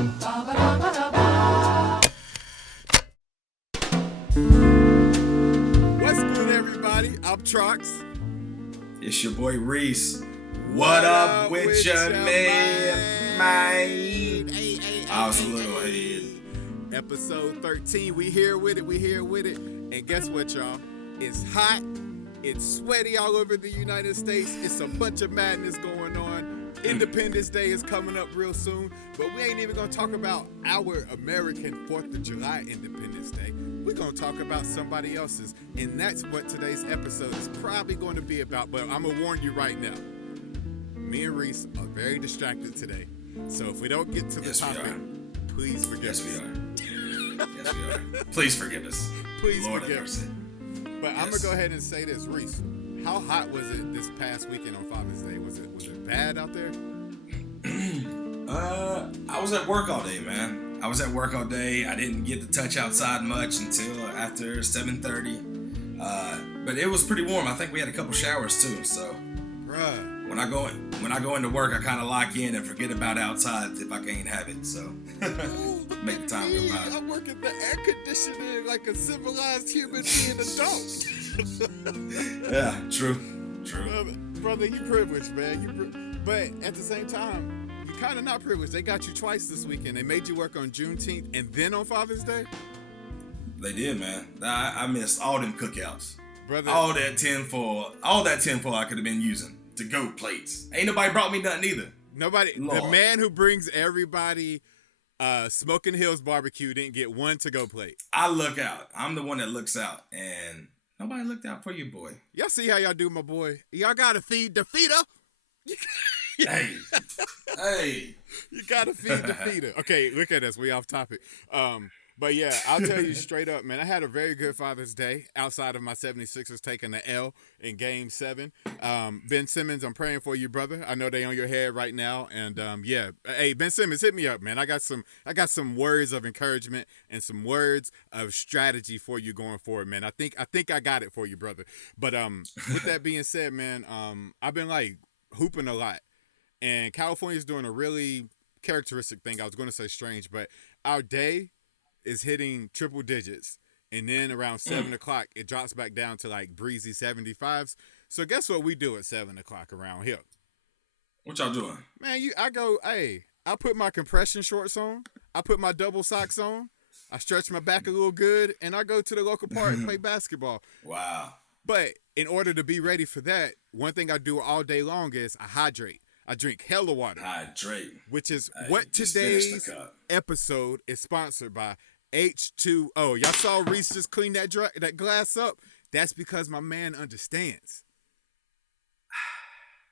What's good, everybody? I'm Trox. It's your boy Reese. What up with your man? Hey, I was a little ahead. Episode 13. We here with it. And guess what, y'all? It's hot. It's sweaty all over the United States. It's a bunch of madness going on. Independence Day is coming up real soon, but we ain't even gonna talk about our American 4th of July Independence Day. We're gonna talk about somebody else's, and that's what today's episode is probably going to be about. But I'm gonna warn you right now, me and Reese are very distracted today, so if we don't get to the topic, please forgive us. Yes, we are. Yes, we are. Please forgive us. Please Lord forgive us. But I'm gonna go ahead and say this, Reese. How hot was it this past weekend on Father's Day? Was it bad out there? I was at work all day, man. I didn't get to touch outside much until after 7:30. But it was pretty warm. I think we had a couple showers too. So, Bruh. when I go into work, I kind of lock in and forget about outside if I can't have it. So, make the time go by. I work at the air conditioning like a civilized human being adult. Yeah, true. Brother, you privileged, man. But at the same time, you kind of not privileged. They got you twice this weekend. They made you work on Juneteenth and then on Father's Day. They did, man. I missed all them cookouts. Brother, all that tinfoil I could have been using to go plates. Ain't nobody brought me nothing either. Nobody. Lord. The man who brings everybody Smoking Hills barbecue didn't get one to-go plate. I look out. I'm the one that looks out, and nobody looked out for you, boy. Y'all see how y'all do, my boy? Y'all gotta feed the feeder. Hey. You gotta feed the feeder. Okay, look at us. We off topic. But yeah, I'll tell you straight up, man. I had a very good Father's Day outside of my 76ers taking the L in Game 7. Ben Simmons, I'm praying for you, brother. I know they on your head right now, and yeah. Hey, Ben Simmons, hit me up, man. I got some words of encouragement and some words of strategy for you going forward, man. I think I got it for you, brother. But with that being said, man, I've been like hooping a lot, and California's doing a really characteristic thing. I was going to say strange, but our day is hitting triple digits, and then around 7 o'clock it drops back down to like breezy 75s. So guess what we do at 7 o'clock around here? What y'all doing? Man, I put my compression shorts on, I put my double socks on, I stretch my back a little good, and I go to the local park and play basketball. Wow. But in order to be ready for that, one thing I do all day long is I hydrate. I drink hella water. Hydrate. Which is what today's episode is sponsored by. H2O. Y'all saw Reese just clean that glass up? That's because my man understands.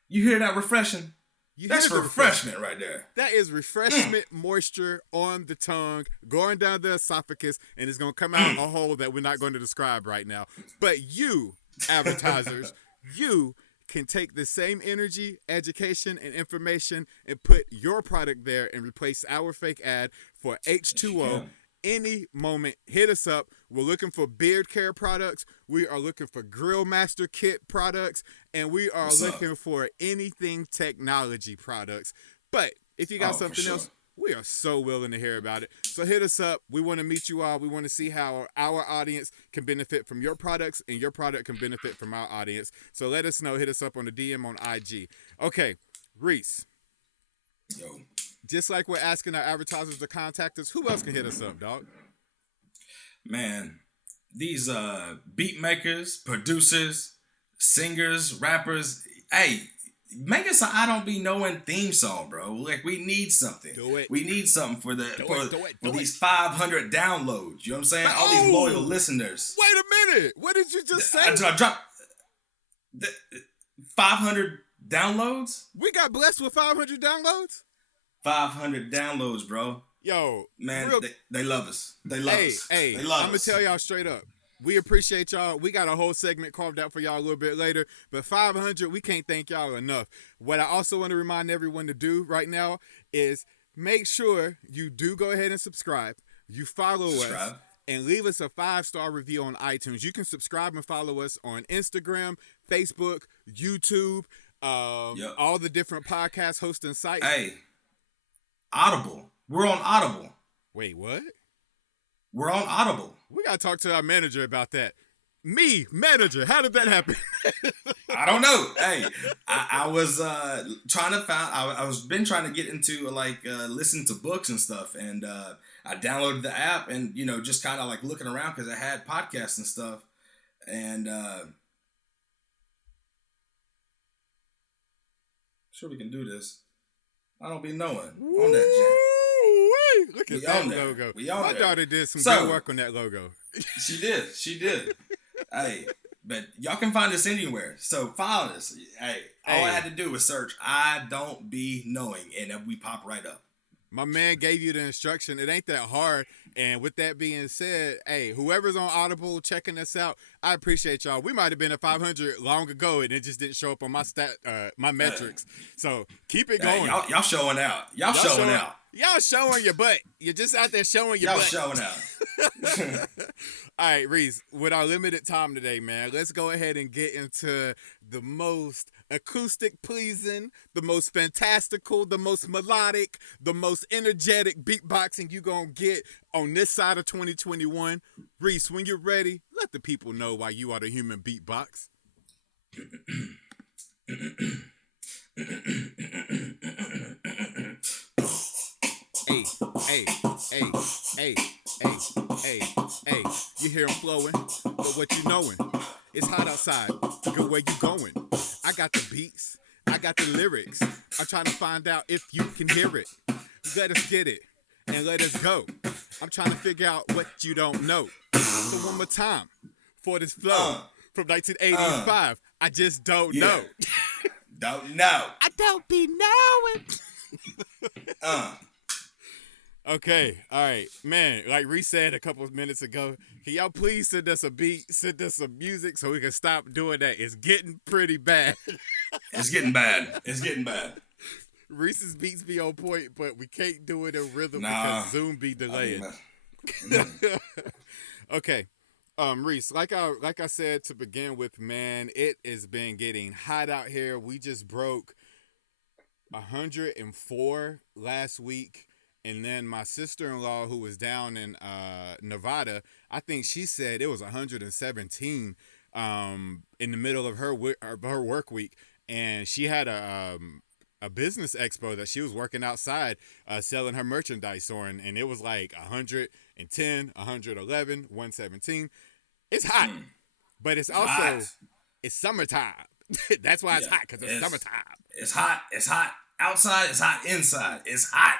You hear that refreshing? That's refreshment right there. That is refreshment moisture on the tongue, going down the esophagus, and it's going to come out a hole that we're not going to describe right now. But you, advertisers, you can take the same energy, education, and information and put your product there and replace our fake ad for H2O. Any moment, hit us up. We're looking for beard care products. We are looking for Grill Master Kit products. And we are looking for anything technology products. But if you got something else, we are so willing to hear about it. So hit us up. We want to meet you all. We want to see how our audience can benefit from your products and your product can benefit from our audience. So let us know. Hit us up on the DM on IG. Okay, Reese. Yo. Just like we're asking our advertisers to contact us, who else can hit us up, dog? Man, these beat makers, producers, singers, rappers, hey, make us an I Don't Be Knowing theme song, bro. Like, we need something. Do it. We need something for these 500 downloads. You know what I'm saying? All these loyal listeners. Wait a minute. What did you just say? I dropped 500 downloads? We got blessed with 500 downloads? 500 downloads, bro. Yo, man, they love us. They love us. Hey, they love I'm gonna tell y'all straight up. We appreciate y'all. We got a whole segment carved out for y'all a little bit later. But 500, we can't thank y'all enough. What I also want to remind everyone to do right now is make sure you do go ahead and subscribe. You follow us. And leave us a 5-star review on iTunes. You can subscribe and follow us on Instagram, Facebook, YouTube, all the different podcast hosting sites. Hey, Audible. We're on Audible. Wait, what? We're on Audible. We gotta talk to our manager about that. Me, manager, how did that happen? I don't know. Hey, I was trying to find. I was been trying to get into listen to books and stuff, and I downloaded the app, and just kind of like looking around because I had podcasts and stuff, and sure we can do this. I don't be knowing on that Woo-wee. Look at that logo. My daughter did some good work on that logo. She did. Hey, but y'all can find us anywhere. So follow us. Hey, all I had to do was search "I don't be knowing," and we pop right up. My man gave you the instruction. It ain't that hard. And with that being said, hey, whoever's on Audible checking us out, I appreciate y'all. We might have been at 500 long ago, and it just didn't show up on my metrics. So keep it going. Y'all showing out. Y'all showing out. Y'all showing your butt. You're just out there showing your butt. Y'all showing out. All right, Reese, with our limited time today, man, let's go ahead and get into the most acoustic pleasing, the most fantastical, the most melodic, the most energetic beatboxing you gonna get on this side of 2021. Reese, when you're ready, let the people know why you are the human beatbox. Hey, you hear him flowing, but what you knowing? It's hot outside, good where you going. I got the beats, I got the lyrics. I'm trying to find out if you can hear it. Let us get it, and let us go. I'm trying to figure out what you don't know. So one more time, for this flow from 1985, I just don't know. Don't know. I don't be knowing. Okay, all right, man. Like Reese said a couple of minutes ago, can y'all please send us a beat, send us some music so we can stop doing that? It's getting pretty bad. It's getting bad. Reese's beats be on point, but we can't do it in rhythm because Zoom be delaying. Okay, Reese, like I said to begin with, man, it has been getting hot out here. We just broke 104 last week. And then my sister-in-law, who was down in Nevada, I think she said it was 117 in the middle of her work week. And she had a business expo that she was working outside selling her merchandise on. And it was like 110, 111, 117. It's hot. But it's also, it's summertime. That's why it's hot, because it's summertime. It's hot. It's hot outside. It's hot inside. It's hot.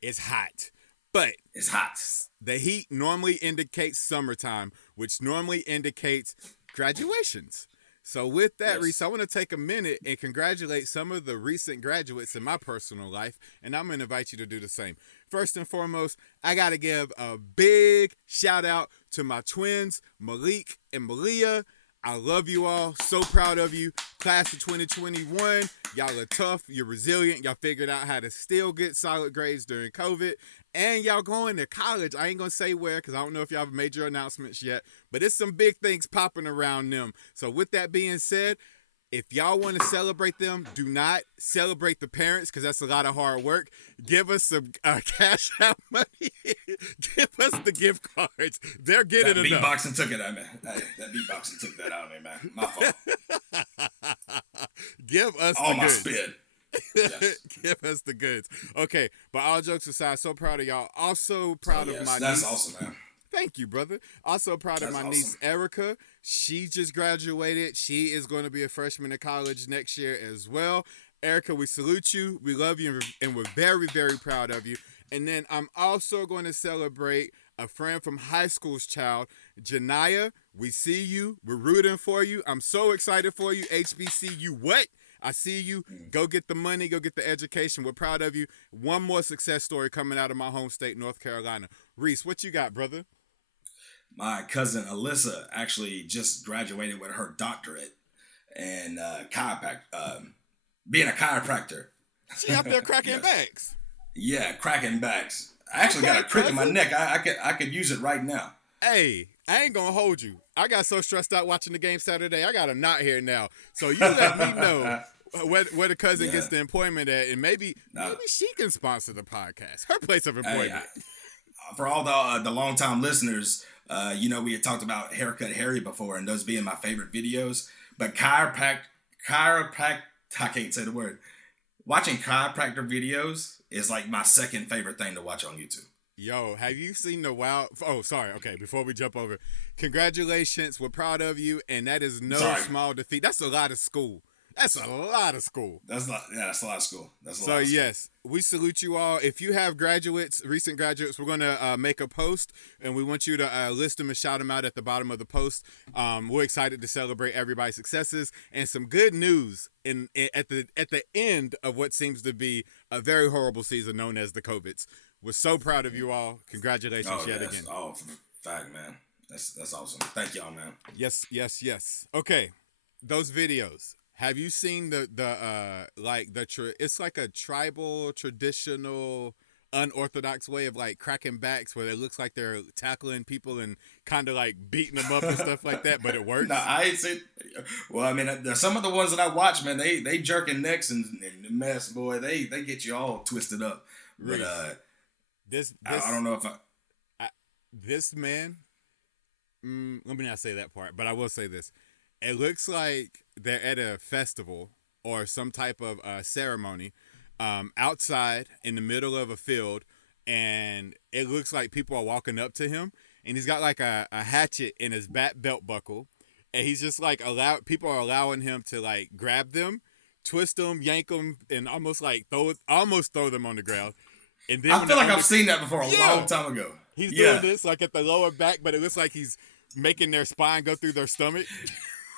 It's hot, but it's hot. The heat normally indicates summertime, which normally indicates graduations. So with that, Reese, I want to take a minute and congratulate some of the recent graduates in my personal life, and I'm going to invite you to do the same. First and foremost, I got to give a big shout out to my twins, Malik and Malia. I love you all. So proud of you. Class of 2021. Y'all are tough. You're resilient. Y'all figured out how to still get solid grades during COVID. And y'all going to college. I ain't going to say where because I don't know if y'all have made your announcements yet. But it's some big things popping around them. So with that being said, if y'all want to celebrate them, do not celebrate the parents because that's a lot of hard work. Give us some cash out money. Give us the gift cards. They're getting enough. Beatboxing took it out, man. Hey, that beatboxing took that out of me, man. My fault. Give us all the my goods. Spit. Yes. Give us the goods. Okay, but all jokes aside, so proud of y'all. Also proud of my niece. That's awesome, man. Thank you, brother. Also proud of my niece, Erica. She just graduated. She is going to be a freshman in college next year as well. Erica, we salute you. We love you, and we're very, very proud of you. And then I'm also going to celebrate a friend from high school's child, Janiyah. We see you. We're rooting for you. I'm so excited for you. HBCU what? I see you. Go get the money. Go get the education. We're proud of you. One more success story coming out of my home state, North Carolina. Reese, what you got, brother? My cousin Alyssa actually just graduated with her doctorate in being a chiropractor. She out there cracking backs. Yeah, cracking backs. I actually got a crick in my neck. I could use it right now. Hey, I ain't gonna hold you. I got so stressed out watching the game Saturday. I got a knot here now. So you let me know where the cousin Yeah. gets the employment at, and maybe she can sponsor the podcast. Her place of employment. Hey, for all the long-time listeners, we had talked about Haircut Harry before, and those being my favorite videos. But chiropractic, I can't say the word. Watching chiropractor videos is like my second favorite thing to watch on YouTube. Yo, have you seen the wild? Oh, sorry. Okay, before we jump over, congratulations. We're proud of you, and that is no small defeat. That's a lot of school. That's a lot of school. That's a lot of school. So yes, we salute you all. If you have graduates, recent graduates, we're going to make a post, and we want you to list them and shout them out at the bottom of the post. We're excited to celebrate everybody's successes and some good news at the end of what seems to be a very horrible season known as the COVIDs. We're so proud of you all. Congratulations yet again. Oh, fact, man. That's awesome. Thank y'all, man. Yes. Okay, those videos. Have you seen it's like a tribal, traditional, unorthodox way of like cracking backs where it looks like they're tackling people and kind of like beating them up and stuff like that, but it works? No, I ain't seen. Well, I mean, some of the ones that I watch, man, they jerking necks and mess, boy. They get you all twisted up. But I don't know if this man. Let me not say that part, but I will say this. It looks like they're at a festival or some type of ceremony outside in the middle of a field, and it looks like people are walking up to him, and he's got like a hatchet in his back belt buckle, and he's just like people are allowing him to like grab them, twist them, yank them, and almost throw them on the ground. And then I feel like I've seen that before a long time ago. He's doing this like at the lower back, but it looks like he's making their spine go through their stomach.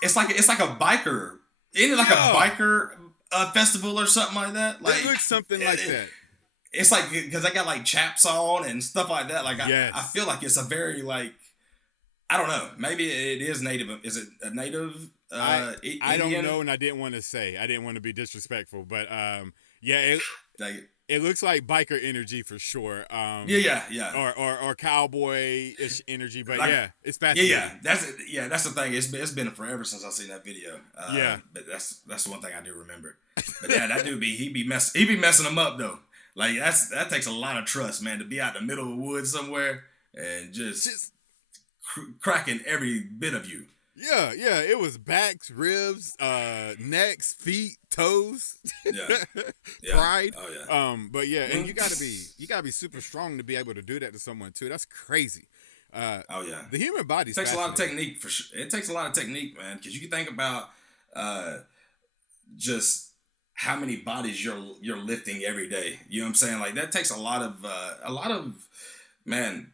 It's like a biker. Isn't it like a biker festival or something like that? Like, it looks something like that. It's like, because they got like chaps on and stuff like that. Like, yes. I feel like it's a very like, I don't know. Maybe it is native. Is it a native? I don't know, and I didn't want to say. I didn't want to be disrespectful, but it looks like biker energy for sure. Yeah. Or cowboy-ish energy, but like, it's fascinating. That's the thing. It's been forever since I've seen that video. But that's one thing I do remember. But yeah, that dude he be messing them up though. Like that takes a lot of trust, man, to be out in the middle of the woods somewhere and just cracking every bit of you. Yeah, it was backs, ribs, necks, feet, toes, pride. Oh yeah. But yeah, and you gotta be super strong to be able to do that to someone too. That's crazy. Oh yeah. The human body takes a lot of technique for sure. It takes a lot of technique, man, because you can think about just how many bodies you're lifting every day. You know what I'm saying? Like that takes a lot of man.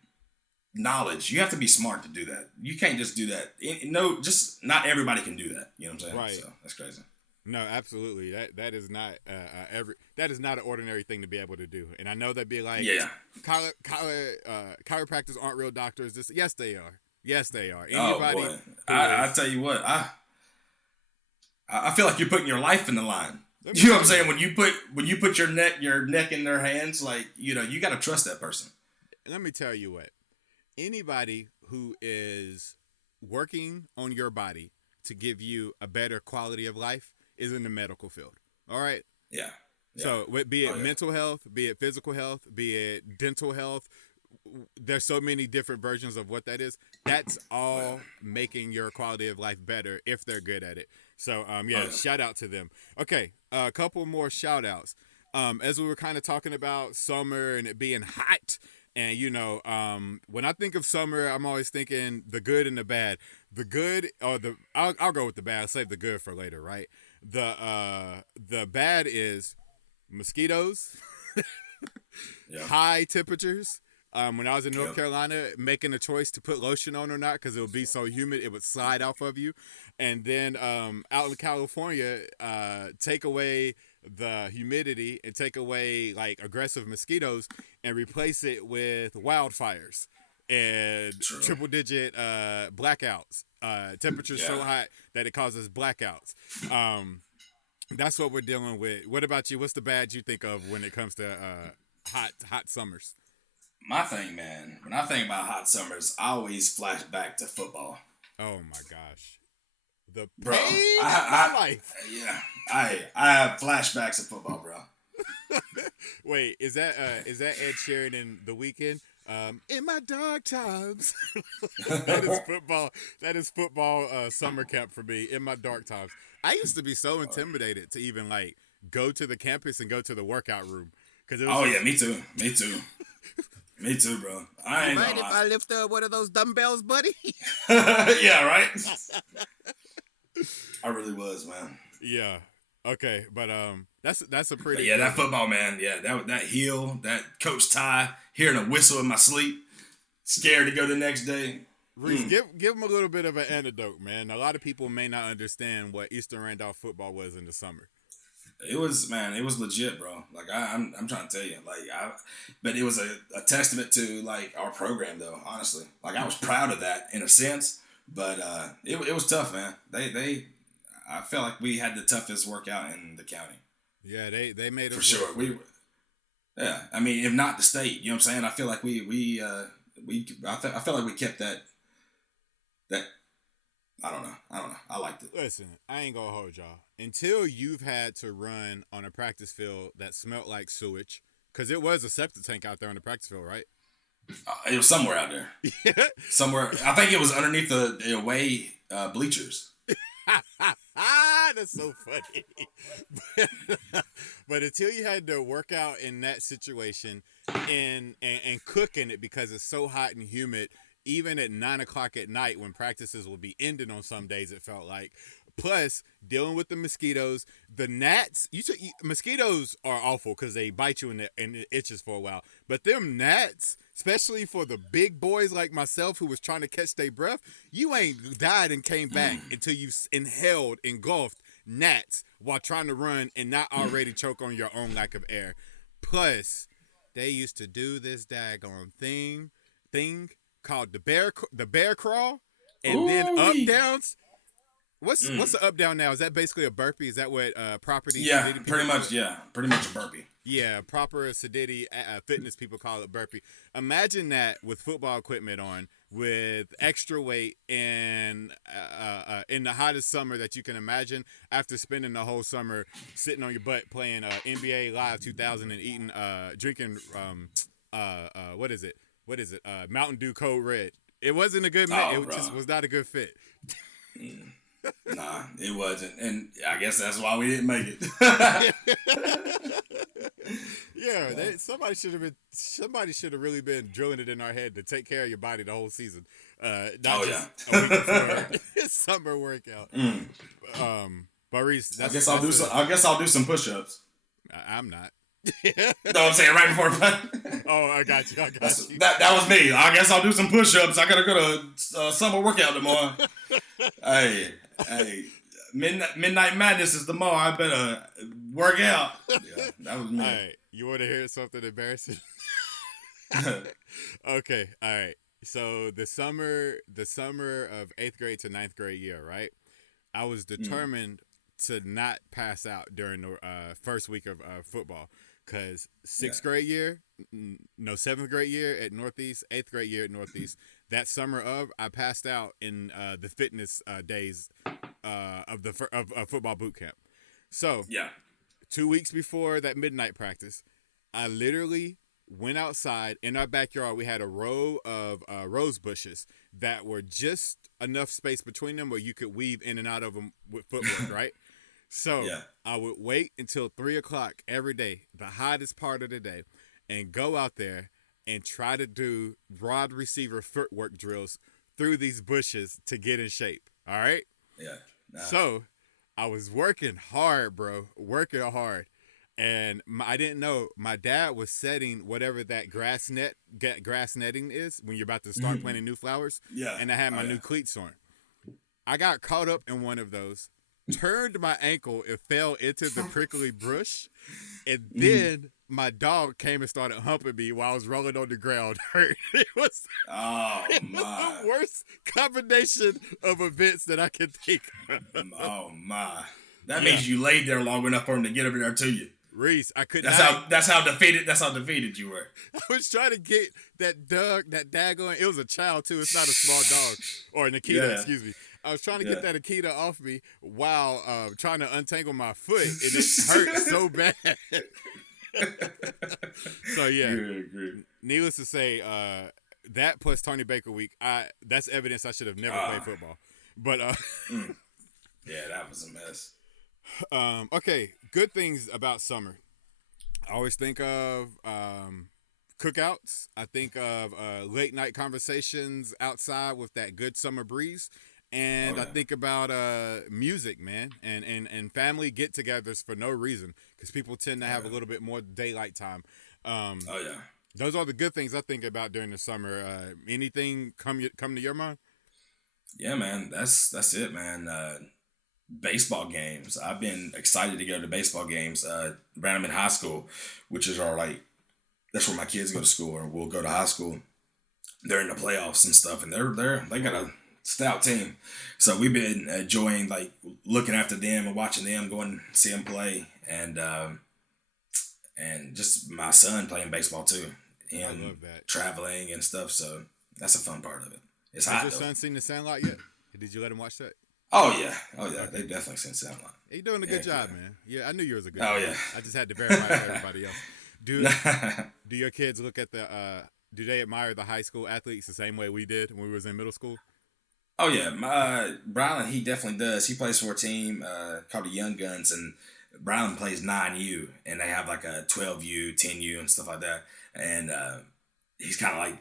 Knowledge. You have to be smart to do that. You can't just do that. Just not everybody can do that. You know what I'm saying? Right. So that's crazy. No, absolutely. That is not that is not an ordinary thing to be able to do. And I know they'd be like, chiropractors aren't real doctors. Yes, they are. Anybody? Oh boy. I tell you what. I feel like you're putting your life in the line. You know what I'm saying? When you put your neck in their hands, like you got to trust that person. Let me tell you what. Anybody who is working on your body to give you a better quality of life is in the medical field. All right? Yeah. So be it mental health, be it physical health, be it dental health, there's so many different versions of what that is. That's all making your quality of life better if they're good at it. So, shout out to them. Okay, a couple more shout outs. As we were kind of talking about summer and it being hot, and when I think of summer, I'm always thinking the good and the bad. The good, or I'll go with the bad. I'll save the good for later, right? The bad is mosquitoes, high temperatures. When I was in North Carolina, making a choice to put lotion on or not because it would be so humid it would slide off of you, and then out in California, take away the humidity and take away like aggressive mosquitoes and replace it with wildfires and triple digit blackouts, temperatures so hot that it causes blackouts. That's what we're dealing with. What about you? What's the bad you think of when it comes to hot summers? My thing, man, when I think about hot summers, I always flash back to football. Oh my gosh. The bro, pain of my life. Yeah. I have flashbacks of football, bro. Wait, is that Ed Sheeran in The Weeknd? In my dark times. That is football. That is football summer camp for me. In my dark times, I used to be so intimidated to even like go to the campus and go to the workout room because it was. Oh yeah, me too. Me too, bro. I ain't Mind if I lift up one of those dumbbells, buddy? Yeah, right. I really was, man. Yeah. Okay, but that's a pretty. But yeah, that football, man. Yeah, that heel, that Coach Ty, hearing a whistle in my sleep, scared to go the next day. Reese, give them a little bit of an anecdote, man. A lot of people may not understand what Eastern Randolph football was in the summer. It was legit, bro. Like I'm trying to tell you, but it was a testament to like our program, though. Honestly, like I was proud of that in a sense, but it was tough, man. I felt like we had the toughest workout in the county. Yeah, they made it for sure. Yeah, I mean, if not the state, you know what I'm saying. I feel like I felt like we kept that. I don't know. I liked it. Listen, I ain't gonna hold y'all until you've had to run on a practice field that smelled like sewage, because it was a septic tank out there on the practice field, right? It was somewhere out there. Yeah. Somewhere. I think it was underneath the away bleachers. That's so funny. But until you had to work out in that situation and cook in it because it's so hot and humid, even at 9 o'clock at night when practices will be ending on some days, it felt like. Plus, dealing with the mosquitoes, the gnats. Mosquitoes are awful because they bite you and it itches for a while. But them gnats, especially for the big boys like myself who was trying to catch their breath, you ain't died and came back until you engulfed gnats while trying to run and not already choke on your own lack of air. Plus, they used to do this daggone thing called the bear crawl, and then up downs. What's the up down now? Is that basically a burpee? Is that what property? Yeah, pretty much. Yeah, pretty much a burpee. Yeah, proper Sedity fitness people call it burpee. Imagine that with football equipment on, with extra weight, and in the hottest summer that you can imagine. After spending the whole summer sitting on your butt playing NBA Live 2000 and drinking what is it? Mountain Dew Code Red. It wasn't a good fit. It just was not a good fit. Nah, it wasn't, and I guess that's why we didn't make it. Yeah, somebody should have really been drilling it in our head to take care of your body the whole season, not just a week before summer workout. But Reese, I guess I'll do some push-ups. I'm not. No, I'm saying right before. Oh, I got you. That was me. I guess I'll do some push-ups. I gotta go to summer workout tomorrow. Hey, Midnight Madness is tomorrow. I better work out. Yeah, that was me. All right, you want to hear something embarrassing? Okay, all right. So the summer of 8th grade to 9th grade year, right? I was determined to not pass out during the first week of football. Because 7th grade year at Northeast, 8th grade year at Northeast, that summer I passed out in the fitness days of football boot camp. So 2 weeks before that midnight practice, I literally went outside. In our backyard, we had a row of rose bushes that were just enough space between them where you could weave in and out of them with footwork, right? So I would wait until 3 o'clock every day, the hottest part of the day, and go out there and try to do rod receiver footwork drills through these bushes to get in shape. All right? Yeah. Nah. So I was working hard, bro. And I didn't know my dad was setting whatever that grass netting is when you're about to start planting new flowers. Yeah. And I had my new cleats on. I got caught up in one of those. Turned my ankle and fell into the prickly bush, and then my dog came and started humping me while I was rolling on the ground. It was the worst combination of events that I can think of. Oh my! That means you laid there long enough for him to get over there to you. Reese, I couldn't. That's how defeated you were. I was trying to get that daggone. It was a child too. It's not a small dog or Nikita. Yeah. Excuse me. I was trying to get Yeah. that Akita off me while trying to untangle my foot, and it hurt so bad. So yeah, Good. needless to say, that plus Tony Baker week, that's evidence I should have never played football. But yeah, that was a mess. Okay, good things about summer. I always think of cookouts. I think of late night conversations outside with that good summer breeze. And I think about music, man, and family get-togethers for no reason because people tend to have a little bit more daylight time. Those are the good things I think about during the summer. Anything come to your mind? Yeah, man, that's it, man. Baseball games. I've been excited to go to baseball games. Around I'm in high school, which is that's where my kids go to school, or we'll go to high school. They're in the playoffs and stuff, and they got a stout team. So we've been enjoying looking after them and watching them, going to see them play, and just my son playing baseball too, and I love that. traveling and stuff. So that's a fun part of it. It's hot. Has your son seen The Sandlot yet? Did you let him watch that? Oh yeah. Okay. They've definitely seen Sandlot. You're doing a good job, man. Yeah, I knew you was a good. Oh job. yeah. I just had to verify with everybody else. Do your kids look at do they admire the high school athletes the same way we did when we was in middle school? Oh yeah, my Brylan, he definitely does. He plays for a team called the Young Guns, and Brylan plays 9U, and they have like a 12U, 10U, and stuff like that. And he's kind of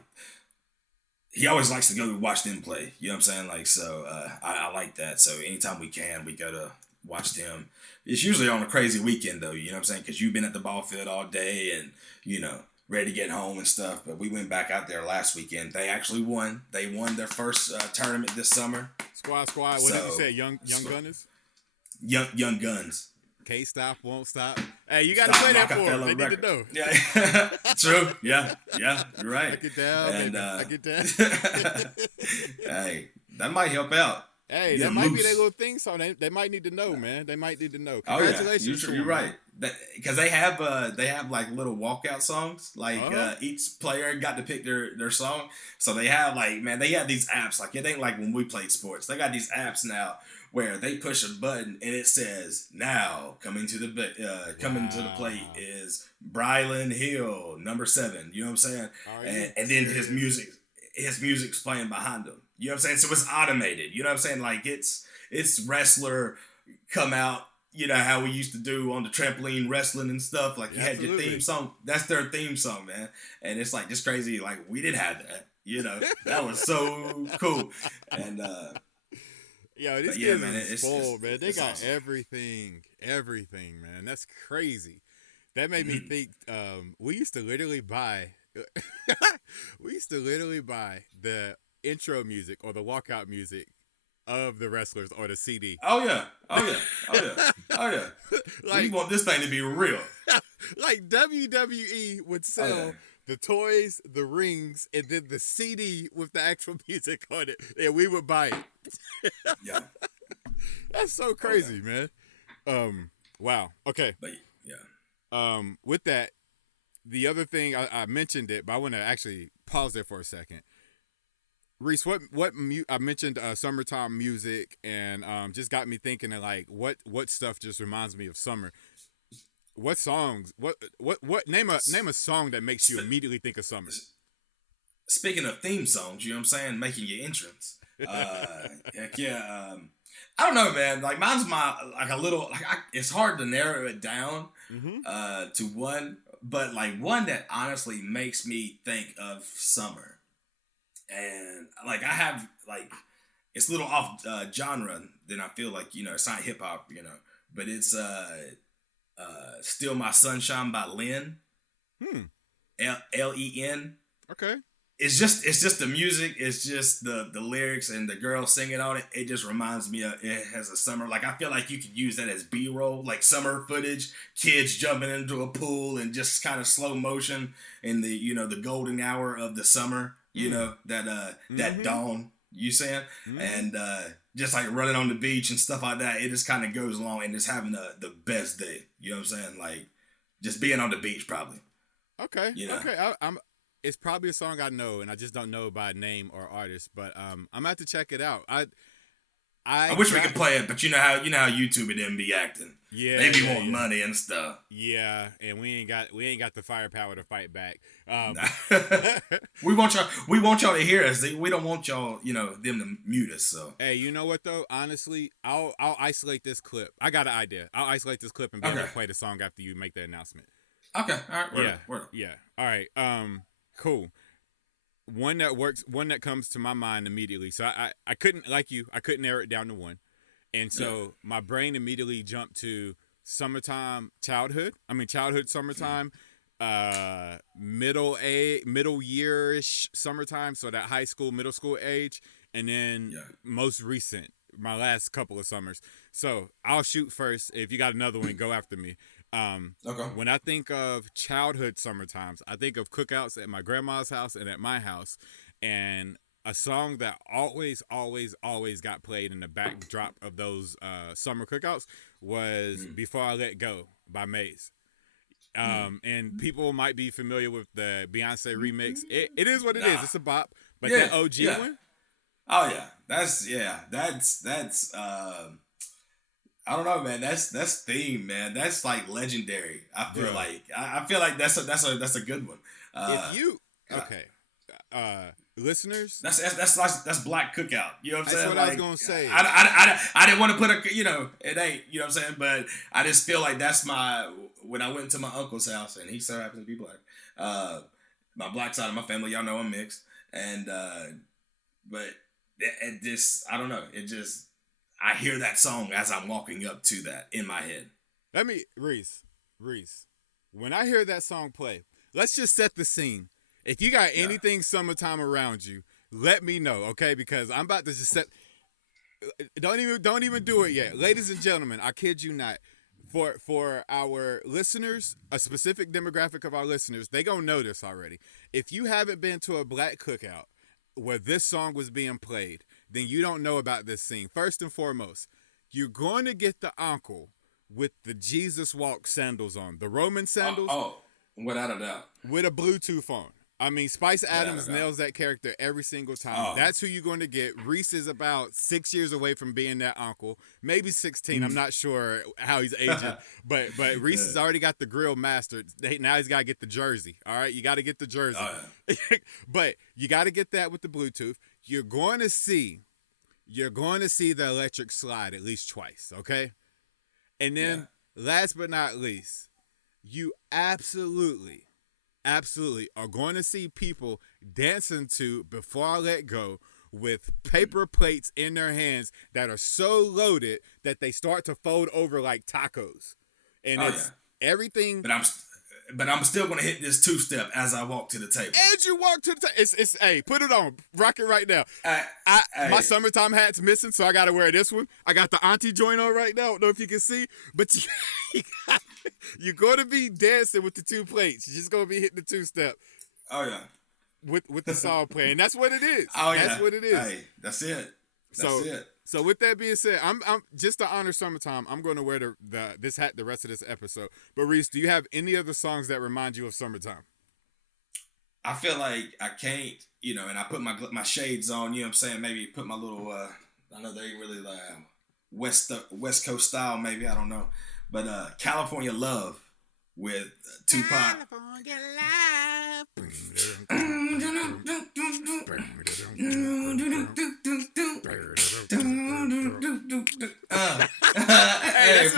he always likes to go watch them play. You know what I'm saying? So I like that. So anytime we can, we go to watch them. It's usually on a crazy weekend though. You know what I'm saying? Because you've been at the ball field all day, and ready to get home and stuff. But we went back out there last weekend. They actually won. They won their first tournament this summer. Squad. What did you say? Young Gunners? Young Guns. Can't stop, won't stop. Hey, you got to play that for them. They need to know. Yeah, true. Yeah, you're right. I get down, and I get down. Hey, that might help out. Hey, that might be their little thing song. They might need to know, man. They might need to know. Congratulations. Oh, yeah. You're right. Because they have like little walkout songs. Each player got to pick their song. So they have they have these apps. It ain't like when we played sports. They got these apps now where they push a button and it says, "Now coming to the plate is Brylan Hill, number 7." You know what I'm saying? And then his music's playing behind him. You know what I'm saying? So it's automated. You know what I'm saying? It's wrestler come out, how we used to do on the trampoline wrestling and stuff. You had your theme song. That's their theme song, man. And it's just crazy. We did have that. That was so cool. And this kid is spoiled, man. They got awesome. Everything, man. That's crazy. That made me think. We used to literally buy the intro music or the walkout music of the wrestlers or the CD. Oh yeah. We want this thing to be real. WWE would sell the toys, the rings, and then the CD with the actual music on it, and we would buy it. Yeah. That's so crazy, man. Wow. Okay. But yeah. With that, the other thing I mentioned it, but I want to actually pause there for a second. Reese, I mentioned summertime music, and just got me thinking of what stuff just reminds me of summer. What songs? What name a song that makes you immediately think of summer? Speaking of theme songs, you know what I'm saying, making your entrance. Heck yeah. I don't know, man. Mine's a little. It's hard to narrow it down to one, but one that honestly makes me think of summer. And I have it's a little off genre. Then I feel it's not hip hop, but it's "Still My Sunshine" by Lynn. Len. Okay. It's just the music. It's just the lyrics and the girl singing on it. It just reminds me of it has a summer. I feel like you could use that as B-roll, summer footage, kids jumping into a pool and just kind of slow motion in the the golden hour of the summer. That dawn, you saying? And just running on the beach and stuff like that, it just kind of goes along and just having the best day. You know what I'm saying? Just being on the beach probably. Okay. Okay. It's probably a song I know, and I just don't know by name or artist, but I'm gonna have to check it out. I wish we could play it, but you know how YouTube and them be acting. Yeah, they be wanting money and stuff. Yeah, and we ain't got the firepower to fight back. We want y'all to hear us. We don't want y'all, them to mute us. So hey, you know what though? Honestly, I'll isolate this clip. I got an idea. I'll isolate this clip and be able to play the song after you make the announcement. Okay. All right. Yeah. All right. Cool. One that works. One that comes to my mind immediately. So I couldn't, like you, I couldn't narrow it down to one. And so my brain immediately jumped to summertime childhood, summertime, middle year-ish summertime, so that high school, middle school age, and then most recent, my last couple of summers. So I'll shoot first. If you got another one, go after me. Okay. When I think of childhood summertimes, I think of cookouts at my grandma's house and at my house, and a song that always got played in the backdrop of those summer cookouts was "Before I Let Go" by Maze. And people might be familiar with the Beyonce remix. It is what it is. It's a bop, but that OG one. Oh yeah, that's I don't know, man. That's theme, man. That's like legendary. I feel like that's a good one. Listeners, that's Black Cookout. You know what I'm saying? That's what I was gonna say. I didn't want to put it ain't. You know what I'm saying? But I just feel like that's when I went to my uncle's house and he so happens to be black. My black side of my family, y'all know I'm mixed, and but it just I don't know. It just I hear that song as I'm walking up to that in my head. Reese. When I hear that song play, let's just set the scene. If you got anything summertime around you, let me know, okay? Because I'm about to just set. Don't even do it yet, ladies and gentlemen. I kid you not. For our listeners, a specific demographic of our listeners, they gonna know this already. If you haven't been to a black cookout where this song was being played, then you don't know about this scene. First and foremost, you're going to get the uncle with the Jesus Walk sandals on, the Roman sandals. Oh, without a doubt. With a Bluetooth on. I mean, Spice Adams nails that character every single time. Oh. That's who you're going to get. Reese is about 6 years away from being that uncle. Maybe 16. I'm not sure how he's aging. but Reese has already got the grill mastered. Now he's got to get the jersey. All right? You got to get the jersey. Oh, yeah. But you got to get that with the Bluetooth. You're going to see the electric slide at least twice, okay? And then, last but not least, you absolutely are going to see people dancing to "Before I Let Go" with paper plates in their hands that are so loaded that they start to fold over like tacos. And everything. But I'm still going to hit this two-step as I walk to the table. As you walk to the table. It's hey, put it on. Rock it right now. My summertime hat's missing, so I got to wear this one. I got the auntie joint on right now. I don't know if you can see, but you're going to be dancing with the two plates. You're just going to be hitting the two-step. Oh, yeah. With the song playing. That's what it is. Oh, yeah. That's what it is. Hey, that's it. That's it. So with that being said, I'm just to honor summertime, I'm going to wear this hat the rest of this episode. But Reese, do you have any other songs that remind you of summertime? I feel like I can't, and I put my shades on, you know what I'm saying? Maybe put my little, I know they ain't really like West Coast style, maybe, I don't know. But California Love with Tupac. California Love. Hey,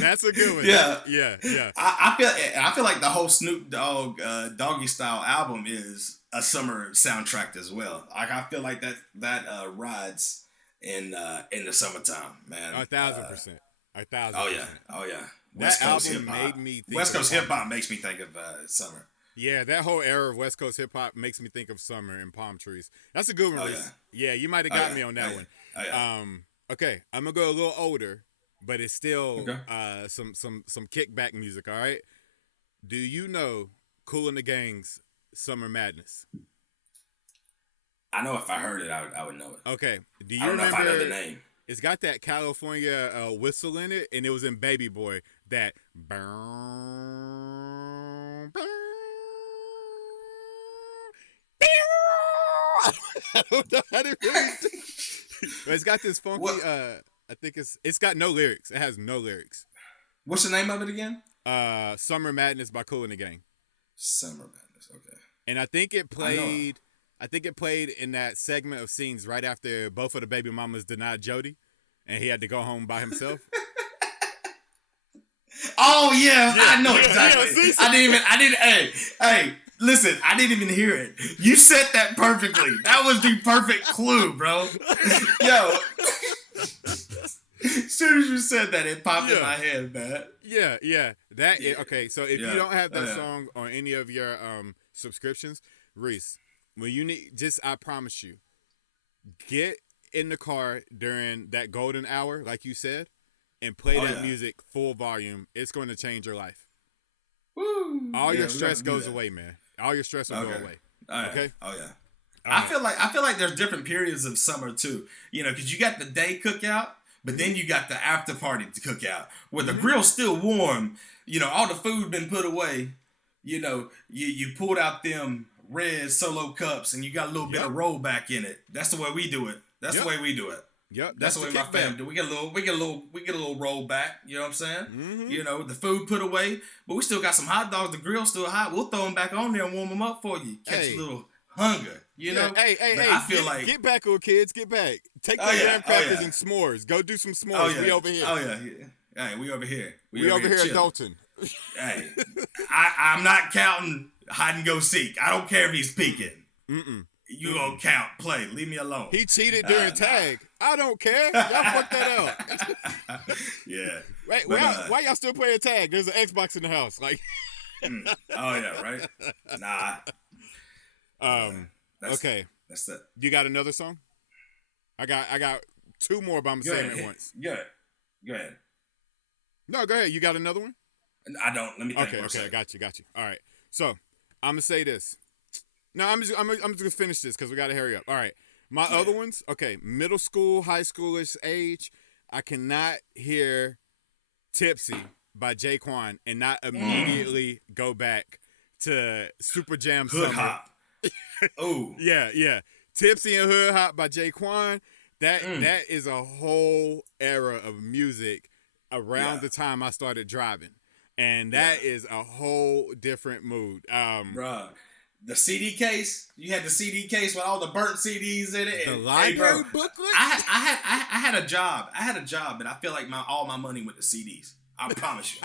that's a good one. Yeah. I feel like the whole Snoop Dogg Doggy Style album is a summer soundtrack as well. Like I feel like that rides in the summertime, man. 1,000%. 1,000%. Oh yeah. That album made me think West Coast hip hop makes me think of summer. Yeah, that whole era of West Coast hip hop makes me think of summer and palm trees. That's a good one, Reese. Yeah, you might have got me on that one. Okay, I'm gonna go a little older, but it's still some kickback music. All right. Do you know Kool and the Gang's "Summer Madness"? I know if I heard it, I would know it. Okay. Do you I don't remember? know if I know the name. It's got that California whistle in it, and it was in Baby Boy. That I don't know how to really But it's got this funky. What? I think it's got no lyrics. It has no lyrics. What's the name of it again? Summer Madness by Kool and the Gang. Summer Madness. Okay. And I think it I know. played. I think it played in that segment of scenes right after both of the baby mamas denied Jody, and he had to go home by himself. Oh yeah, I know yeah, exactly. yeah, see? I didn't. Hey, listen, I didn't even hear it. You said that perfectly. That was the perfect clue, bro. Yo, as soon as you said that, it popped in my head, man. Yeah. Okay. So if you don't have that song on any of your subscriptions, Reese, when you need, I promise you, get in the car during that golden hour, like you said, and play that music full volume. It's going to change your life. Woo. All your stress goes away, man. All your stress will go away. Okay. Oh yeah. I feel like there's different periods of summer too. Because you got the day cookout, but then you got the after party cookout where the grill's still warm. All the food been put away. You pulled out them red Solo cups and you got a little bit of rollback in it. That's the way we do it. The way we do it. Yep, that's the way my family do. We get a little rollback. You know what I'm saying? Mm-hmm. The food put away, but we still got some hot dogs. The grill's still hot. We'll throw them back on there and warm them up for you. Catch a little hunger. Hey, I feel like get back, little kids. Get back. Take the graham crackers and s'mores. Go do some s'mores. We over here. Oh yeah. Hey, we over here. We over here at Dalton. Hey, I'm not counting hide and go seek. I don't care if he's peeking. You gonna count, play. Leave me alone. He cheated during tag. I don't care. Y'all fuck that up. Yeah. Wait, why y'all still playing tag? There's an Xbox in the house. Like. Oh yeah, right. Nah. Okay. That's it. You got another song? I got two more, but I'm saying it once. Go ahead. No, go ahead. You got another one? I don't. Let me think. Okay. I got you. All right. So I'm gonna say this. No, I'm just gonna finish this because we gotta hurry up. All right. My other ones, okay, middle school, high schoolish age, I cannot hear Tipsy by Jaquan and not immediately go back to Super Jam Hood Summer. Hop. Oh. Yeah. Tipsy and Hood Hop by Jaquan. That is a whole era of music around the time I started driving. And that is a whole different mood. Bruh. The CD case, you had the CD case with all the burnt CDs in it. The library booklet. I had a job. And I feel like all my money went to CDs. I promise you.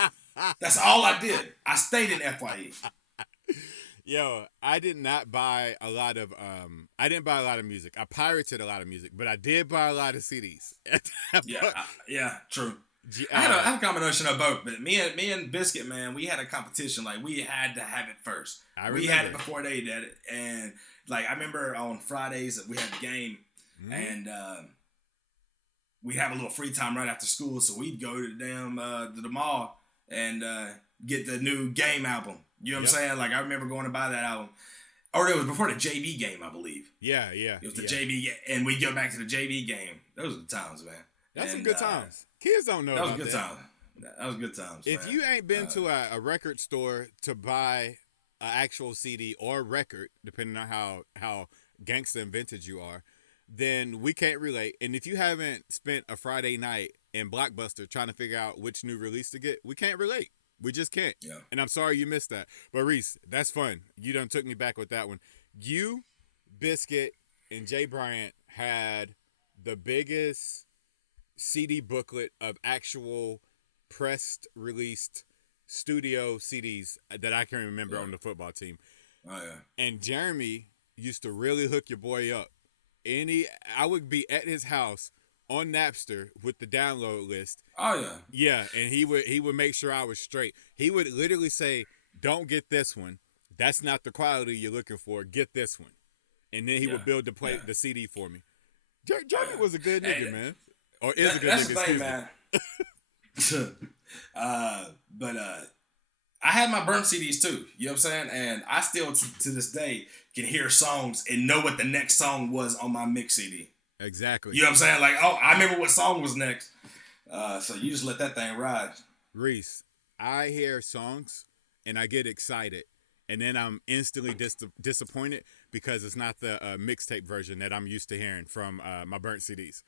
That's all I did. I stayed in FYE. Yo, I did not buy a lot of music. I pirated a lot of music, but I did buy a lot of CDs. Yeah, true. I had a combination of both, but me and Biscuit, man, we had a competition. Like, we had to have it first. We had it before they did it. And, like, I remember on Fridays we had the game, and we'd have a little free time right after school, so we'd go to the mall and get the new Game album. You know what I'm saying? Like, I remember going to buy that album. Or it was before the JV game, I believe. Yeah. It was the JV, and we'd go back to the JV game. Those were the times, man. That's some good times. Kids don't know about that. That was good times. If man. you ain't been to a record store to buy an actual CD or record, depending on how gangsta and vintage you are, then we can't relate. And if you haven't spent a Friday night in Blockbuster trying to figure out which new release to get, we can't relate. We just can't. Yeah. And I'm sorry you missed that. But Reese, that's fun. You done took me back with that one. You, Biscuit, and Jay Bryant had the biggest CD booklet of actual pressed released studio CDs that I can remember on the football team. Oh yeah. And Jeremy used to really hook your boy up. I would be at his house on Napster with the download list. Oh yeah. Yeah, and he would make sure I was straight. He would literally say, "Don't get this one. That's not the quality you're looking for. Get this one." And then he would build the CD for me. Jeremy was a good nigga, man. Or is a good nigga, the thing, man. But I had my burnt CDs too. You know what I'm saying? And I still, to this day, can hear songs and know what the next song was on my mix CD. Exactly. You know what I'm saying? Like, oh, I remember what song was next. So you just let that thing ride. Reese, I hear songs and I get excited. And then I'm instantly disappointed because it's not the mixtape version that I'm used to hearing from my burnt CDs.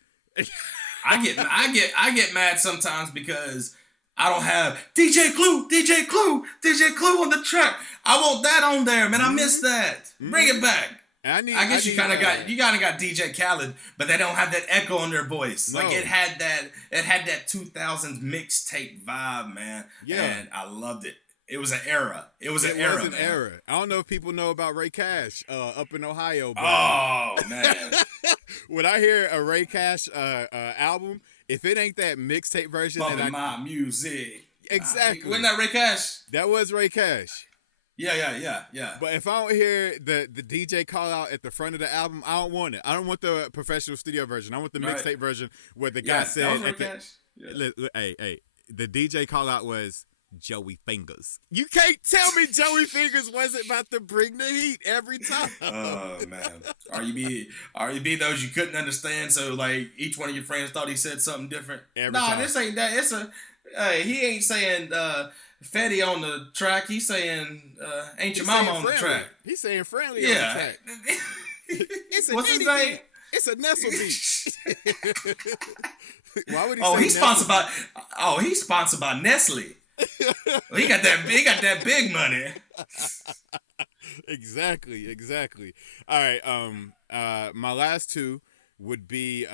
I get mad sometimes because I don't have DJ Clue on the track. I want that on there, man. I miss that. Bring it back. I guess you kind of got DJ Khaled, but they don't have that echo in their voice. No. Like it had that 2000s mixtape vibe, man. Yeah, and I loved it. It was an era. It was an era. I don't know if people know about Ray Cash up in Ohio. But oh man, when I hear a Ray Cash album, if it ain't that mixtape version, bumping my music. Exactly. Wasn't that Ray Cash? That was Ray Cash. Yeah. But if I don't hear the DJ call out at the front of the album, I don't want it. I don't want the professional studio version. I want the mixtape version where the guy said, "Hey, the DJ call out was Joey Fingers." You can't tell me Joey Fingers wasn't about to bring the heat every time. Oh man, REB those you couldn't understand. So like each one of your friends thought he said something different. This ain't that. It's he ain't saying. Fetty on the track, he's saying ain't your mama on the track. He's saying friendly on the track. What's his name? It's a Nestle beat. Why would he he's sponsored by Nestle. He got that big money. Exactly. All right, my last two would be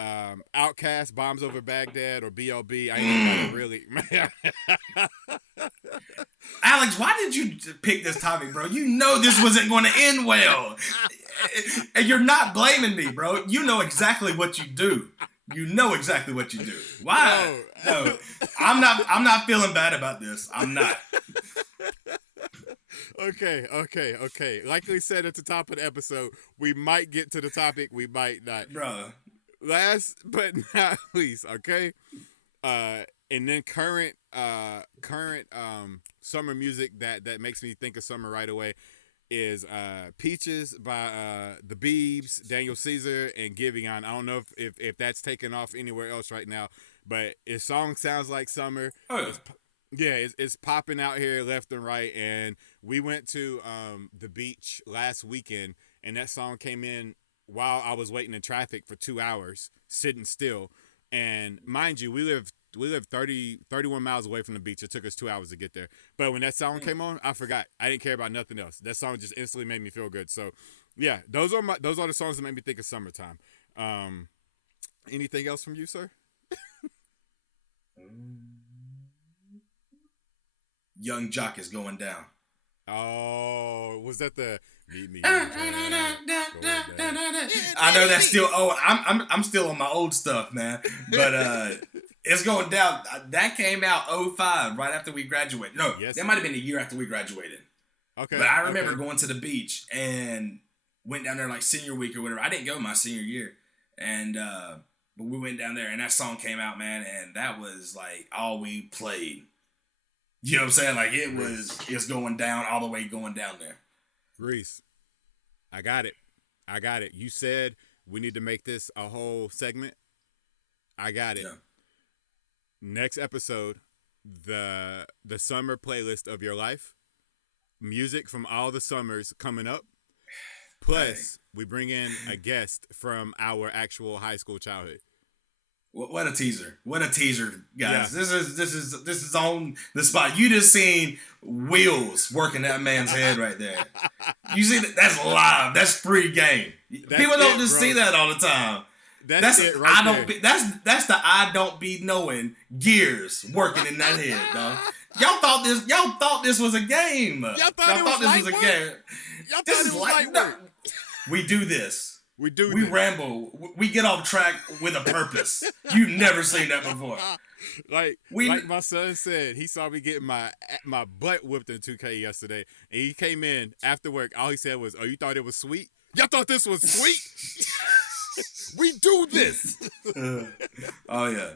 Outkast, Bombs Over Baghdad, or B.O.B. I ain't really. Alex, why did you pick this topic, bro? You know this wasn't going to end well. And you're not blaming me, bro. You know exactly what you do. Why? No. I'm not feeling bad about this. I'm not. Okay. Like we said at the top of the episode, we might get to the topic, we might not. Bro. Last but not least, okay? And then current summer music that makes me think of summer right away is Peaches by the Biebs, Daniel Caesar, and Giveon. I don't know if that's taken off anywhere else right now, but his song sounds like summer. Oh. It's popping out here left and right, and we went to the beach last weekend, and that song came in while I was waiting in traffic for 2 hours, sitting still. And mind you, we live 31 miles away from the beach. It took us 2 hours to get there. But when that song came on, I forgot. I didn't care about nothing else. That song just instantly made me feel good. So, yeah, those are the songs that make me think of summertime. Anything else from you, sir? Young Jock is going down. Oh, was that the meet me? I know that's still. Oh, I'm still on my old stuff, man. But it's going down. That came out 2005, right after we graduated. No, that might have been a year after we graduated. Okay. But I remember going to the beach and went down there like senior week or whatever. I didn't go my senior year, and but we went down there and that song came out, man, and that was like all we played. You know what I'm saying? Like it's going down all the way going down there. Reese, I got it. You said we need to make this a whole segment. I got it. Yeah. Next episode, the summer playlist of your life. Music from all the summers coming up. Plus, we bring in a guest from our actual high school childhood. What a teaser! What a teaser, guys! Yeah. This is on the spot. You just seen wheels working that man's head right there. You see that's live. That's free game. People don't just see that all the time. That's it right there. That's the I don't be knowing gears working in that head, dog. Y'all thought this was a game. Y'all thought this was a game. Y'all thought it was light work. We do this. We this. Ramble. We get off track with a purpose. You've never seen that before. Like my son said, he saw me getting my butt whipped in 2K yesterday, and he came in after work. All he said was, "Oh, you thought it was sweet? Y'all thought this was sweet? We do this." Oh yeah.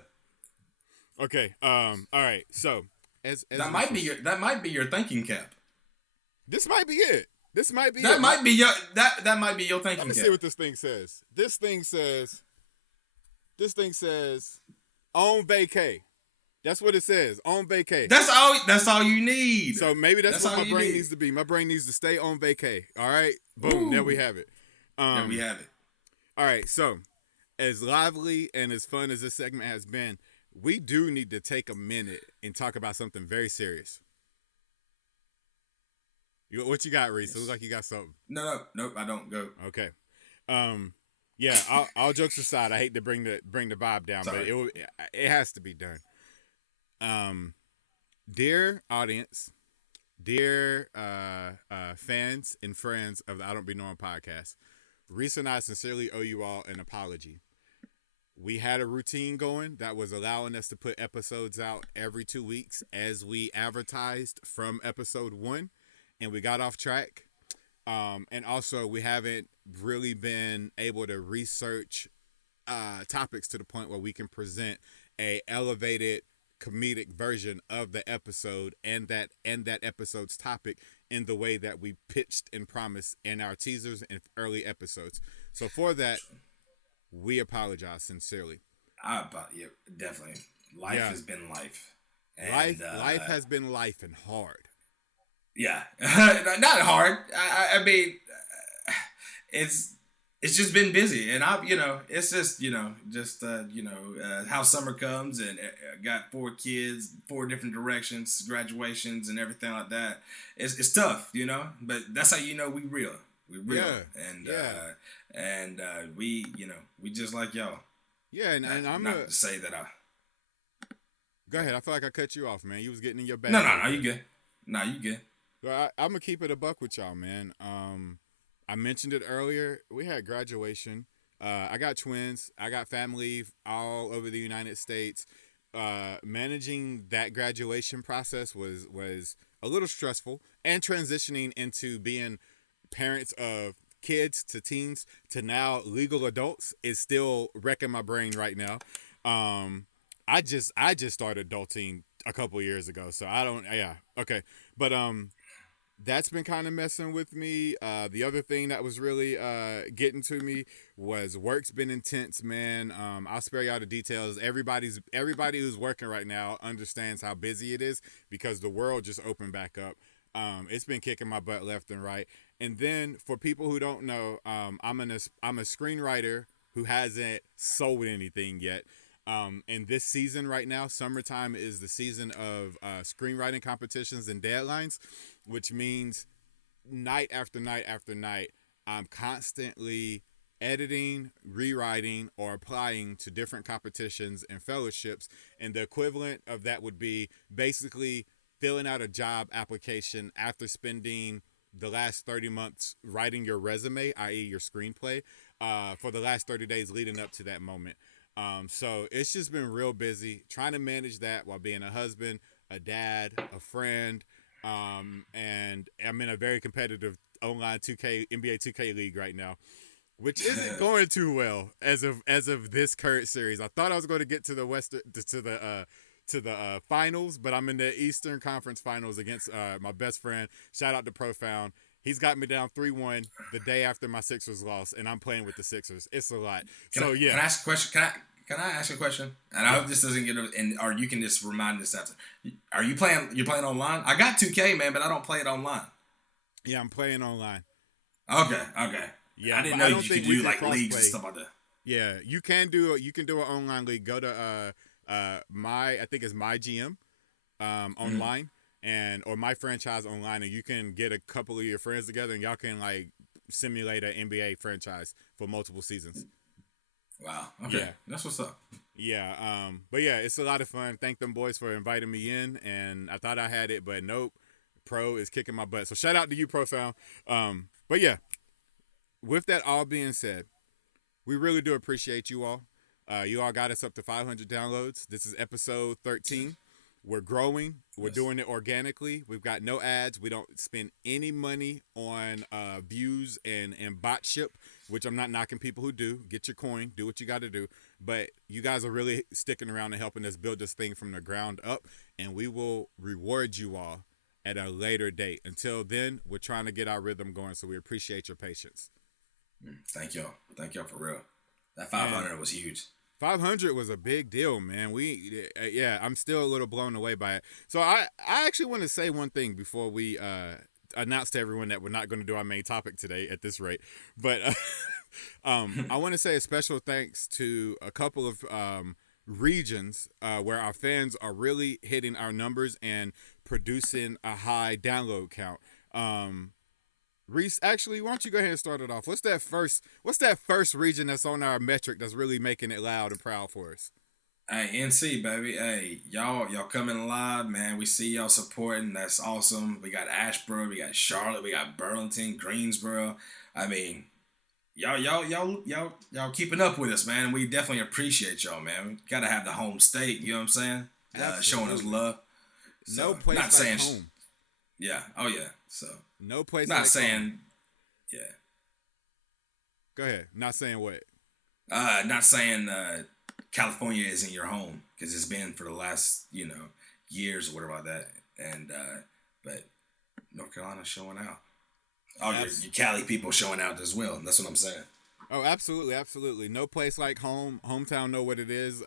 Okay. All right. So that might be your thinking cap. This might be it. That might be your thinking. Let me see what this thing says. This thing says on vacay. That's what it says. On vacay. That's all you need. So maybe that's what my brain needs to be. My brain needs to stay on vacay. All right. Boom. Ooh. There we have it. There we have it. All right. So as lively and as fun as this segment has been, we do need to take a minute and talk about something very serious. What you got, Reese? Yes. It looks like you got something. Nope. I don't go. Okay. Yeah. All jokes aside, I hate to bring the vibe down, Sorry. but it has to be done. Dear audience, dear fans and friends of the I Don't Be Knowing podcast, Reese and I sincerely owe you all an apology. We had a routine going that was allowing us to put episodes out every 2 weeks as we advertised from episode 1, and we got off track. And also, we haven't really been able to research topics to the point where we can present a elevated comedic version of the episode and that episode's topic in the way that we pitched and promised in our teasers and early episodes. So for that, we apologize sincerely. Yeah, definitely. Life has been life. And, life has been life and hard. Yeah, not hard. I mean, it's just been busy, and it's just how summer comes, and got 4 kids, 4 different directions, graduations, and everything like that. It's tough, but that's how we real. We real, and we just like y'all. Yeah, and I'm not to say that I. Go ahead. I feel like I cut you off, man. You was getting in your bag. No, you good. No, you good. Well, I'm gonna keep it a buck with y'all, man. I mentioned it earlier. We had graduation. I got twins. I got family all over the United States. Managing that graduation process was a little stressful, and transitioning into being parents of kids to teens to now legal adults is still wrecking my brain right now. I just started adulting a couple years ago, so I don't. Yeah, okay, but that's been kind of messing with me. The other thing that was really getting to me was work's been intense, man. I'll spare y'all the details. Everybody who's working right now understands how busy it is because the world just opened back up. It's been kicking my butt left and right. And then for people who don't know, I'm a screenwriter who hasn't sold anything yet. And this season right now, summertime is the season of screenwriting competitions and deadlines, which means night after night after night, I'm constantly editing, rewriting, or applying to different competitions and fellowships. And the equivalent of that would be basically filling out a job application after spending the last 30 months writing your resume, i.e. your screenplay, for the last 30 days leading up to that moment. So it's just been real busy trying to manage that while being a husband, a dad, a friend, and I'm in a very competitive online NBA 2K league right now, which isn't going too well as of this current series. I thought I was going to get to the finals, but I'm in the Eastern Conference Finals against my best friend. Shout out to Profound. He's got me down 3-1 the day after my Sixers lost, and I'm playing with the Sixers. It's a lot. Can I ask a question? Can I ask a question? And I hope this doesn't or you can just remind us after. Are you playing? You're playing online? I got 2K, man, but I don't play it online. Yeah, I'm playing online. Okay. Yeah, I didn't know you could do like leagues and stuff like that. Yeah, you can do an online league. Go to I think it's my GM online. Or my franchise online, and you can get a couple of your friends together and y'all can like simulate an NBA franchise for multiple seasons. Wow. Okay. Yeah. That's what's up. Yeah. But yeah, it's a lot of fun. Thank them boys for inviting me in, and I thought I had it, but nope. Pro is kicking my butt. So shout out to you, Profound. But yeah, with that all being said, we really do appreciate you all. You all got us up to 500 downloads. This is episode 13. We're growing. We're doing it organically. We've got no ads. We don't spend any money on views and botship, which I'm not knocking people who do. Get your coin. Do what you got to do. But you guys are really sticking around and helping us build this thing from the ground up, and we will reward you all at a later date. Until then, we're trying to get our rhythm going, so we appreciate your patience. Thank y'all. Thank y'all for real. That 500 was huge. 500 was a big deal, man. I'm still a little blown away by it. So I actually want to say one thing before we announce to everyone that we're not going to do our main topic today at this rate. But I want to say a special thanks to a couple of regions where our fans are really hitting our numbers and producing a high download count. Reese, actually, why don't you go ahead and start it off? What's that first region that's on our metric that's really making it loud and proud for us? Hey, NC baby. Hey, y'all coming alive, man. We see y'all supporting. That's awesome. We got Asheboro, we got Charlotte, we got Burlington, Greensboro. I mean, y'all keeping up with us, man. We definitely appreciate y'all, man. We gotta have the home state. You know what I'm saying? Showing us love. So, no place not like saying home. Yeah. Oh yeah. So no place. Not like saying. Home. Yeah. Go ahead. Not saying what. Not saying California isn't your home, because it's been for the last years or whatever like that, and but North Carolina's showing out. Oh, your Cali people showing out as well. That's what I'm saying. Oh, absolutely, absolutely. No place like home. Hometown know what it is.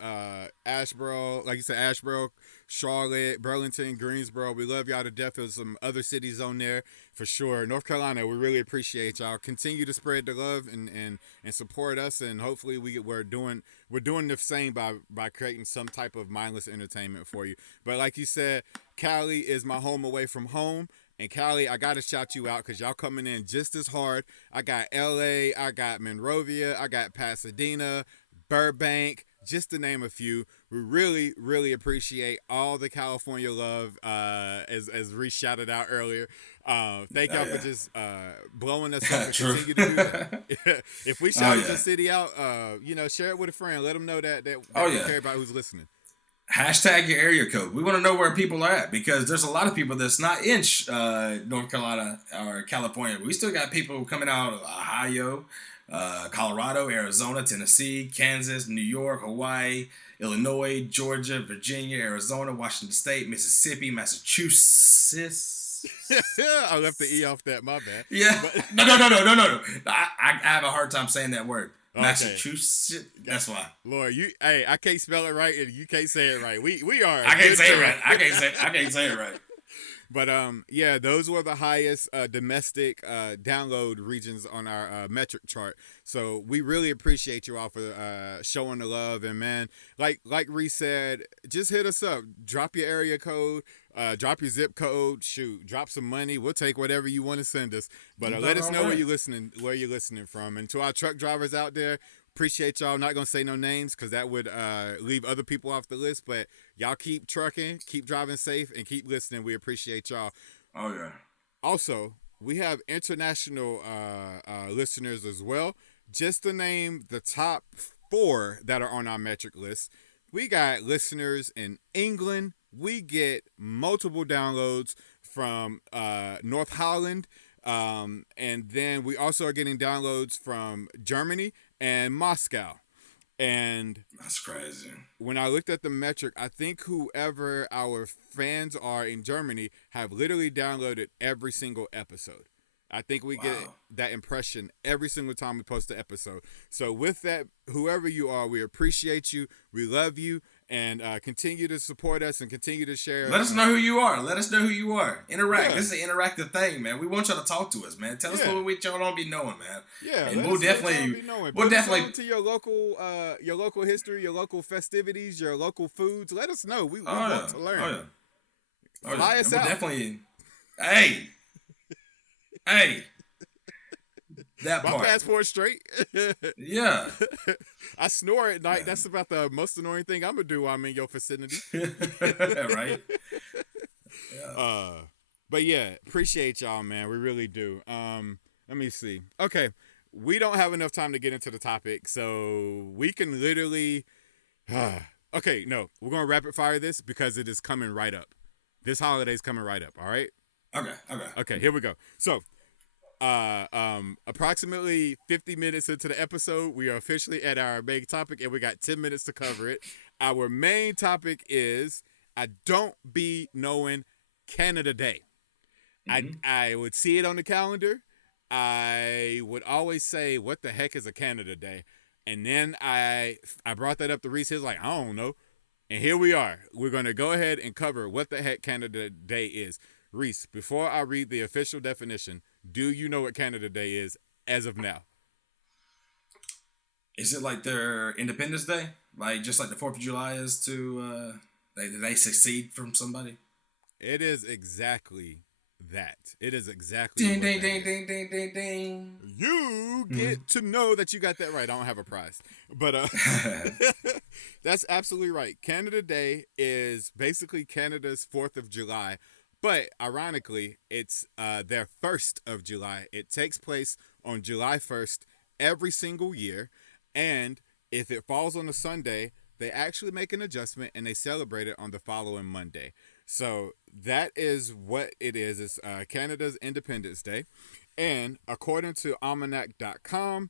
Asheboro, like you said, Asheboro, Charlotte, Burlington, Greensboro. We love y'all to death. There's some other cities on there for sure. North Carolina, we really appreciate y'all. Continue to spread the love and support us, and hopefully we're doing the same by creating some type of mindless entertainment for you. But like you said, Cali is my home away from home. And Cali, I gotta shout you out because y'all coming in just as hard. I got LA, I got Monrovia, I got Pasadena, Burbank, just to name a few. We really, really appreciate all the California love, as Reese shouted out earlier. Thank y'all for just blowing us up and continue to do that. If we shouted your city out, share it with a friend. Let them know that we care about who's listening. Hashtag your area code. We want to know where people are at, because there's a lot of people that's not in North Carolina or California. We still got people coming out of Ohio, Colorado, Arizona, Tennessee, Kansas, New York, Hawaii, Illinois, Georgia, Virginia, Arizona, Washington State, Mississippi, Massachusetts. I left the E off that. My bad. Yeah. No. I have a hard time saying that word. Okay. Massachusetts. That's why. Lord, I can't spell it right and you can't say it right. We are. I can't say it right. I can't say it right. But those were the highest domestic download regions on our metric chart. So we really appreciate you all for showing the love. And man, like Reese said, just hit us up. Drop your area code. Drop your zip code. Shoot, drop some money. We'll take whatever you want to send us. But let us know where you're listening from. And to our truck drivers out there, appreciate y'all. I'm not gonna say no names because that would leave other people off the list. But y'all keep trucking, keep driving safe, and keep listening. We appreciate y'all. Oh yeah. Also, we have international listeners as well. Just to name the top 4 that are on our metric list, we got listeners in England. We get multiple downloads from North Holland. And then we also are getting downloads from Germany and Moscow. And that's crazy. When I looked at the metric, I think whoever our fans are in Germany have literally downloaded every single episode. I think we get that impression every single time we post an episode. So with that, whoever you are, we appreciate you. We love you. And continue to support us and continue to share. Let us know who you are. Interact. Yeah. This is an interactive thing, man. We want y'all to talk to us, man. Tell us what y'all don't be knowing, man. Yeah, and we'll definitely to your local history, your local festivities, your local foods. Let us know. We want to learn. Fly us out. Definitely. Hey. That part. My passport straight. Yeah. I snore at night. That's about the most annoying thing I'm gonna do while I'm in your vicinity. Right. Yeah. But yeah, appreciate y'all, man. We really do. Let me see. Okay, we don't have enough time to get into the topic, so we can literally. Okay, no, we're gonna rapid fire this because it is coming right up. This holiday's coming right up. All right. Okay. Here we go. So. Approximately 50 minutes into the episode, we are officially at our main topic, and we got 10 minutes to cover it. Our main topic is I don't be knowing Canada Day. Mm-hmm. I would see it on the calendar. I would always say, what the heck is a Canada Day? And then I brought that up to Reese. He was like, I don't know. And here we are. We're going to go ahead and cover what the heck Canada Day is. Reese, before I read the official definition, do you know what Canada Day is as of now? Is it like their Independence Day? Like just like the 4th of July is to they succeed from somebody? It is exactly that. It is exactly Ding what ding that ding is. ding ding ding ding. You get to know that you got that right. I don't have a prize, but that's absolutely right. Canada Day is basically Canada's 4th of July, but ironically, it's their 1st of July. It takes place on July 1st every single year, and if it falls on a Sunday, they actually make an adjustment and they celebrate it on the following Monday. So that is what it is. It's Canada's Independence Day. And according to almanac.com,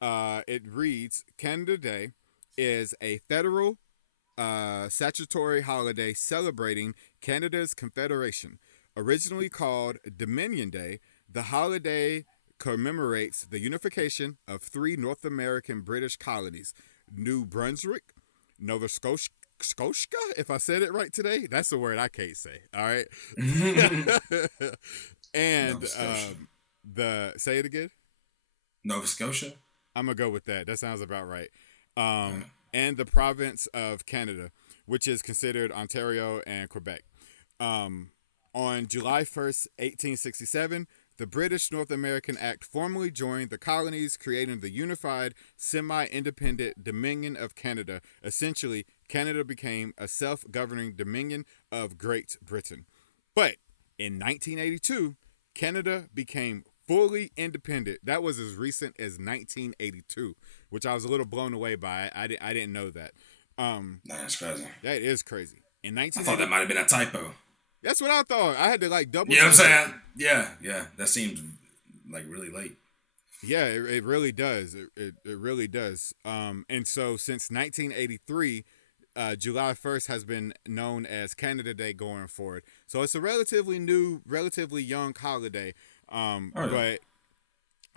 it reads Canada Day is a federal statutory holiday celebrating Canada's Confederation. Originally called Dominion Day, the holiday commemorates the unification of three North American British colonies New Brunswick, Nova Scotia. Scotia, if I said it right today, that's a word I can't say. All right, and Nova Scotia. the say it again. Nova Scotia. I'm gonna go with that. That sounds about right. Yeah. And the province of Canada, which is considered Ontario and Quebec. On July 1st, 1867, the British North American Act formally joined the colonies, creating the unified, semi-independent Dominion of Canada. Essentially, Canada became a self-governing Dominion of Great Britain. But in 1982, Canada became fully independent. That was as recent as 1982, which I was a little blown away by. I didn't know that. Nah, that's crazy. That is crazy. In I thought that 1980, might have been a typo. that's what I thought. I had to like double You know check what I'm it. saying? Yeah, yeah. That seems like really late. Yeah, it really does. It really does. And so since 1983, July 1st has been known as Canada Day going forward. So it's a relatively new, relatively young holiday. Oh, yeah. But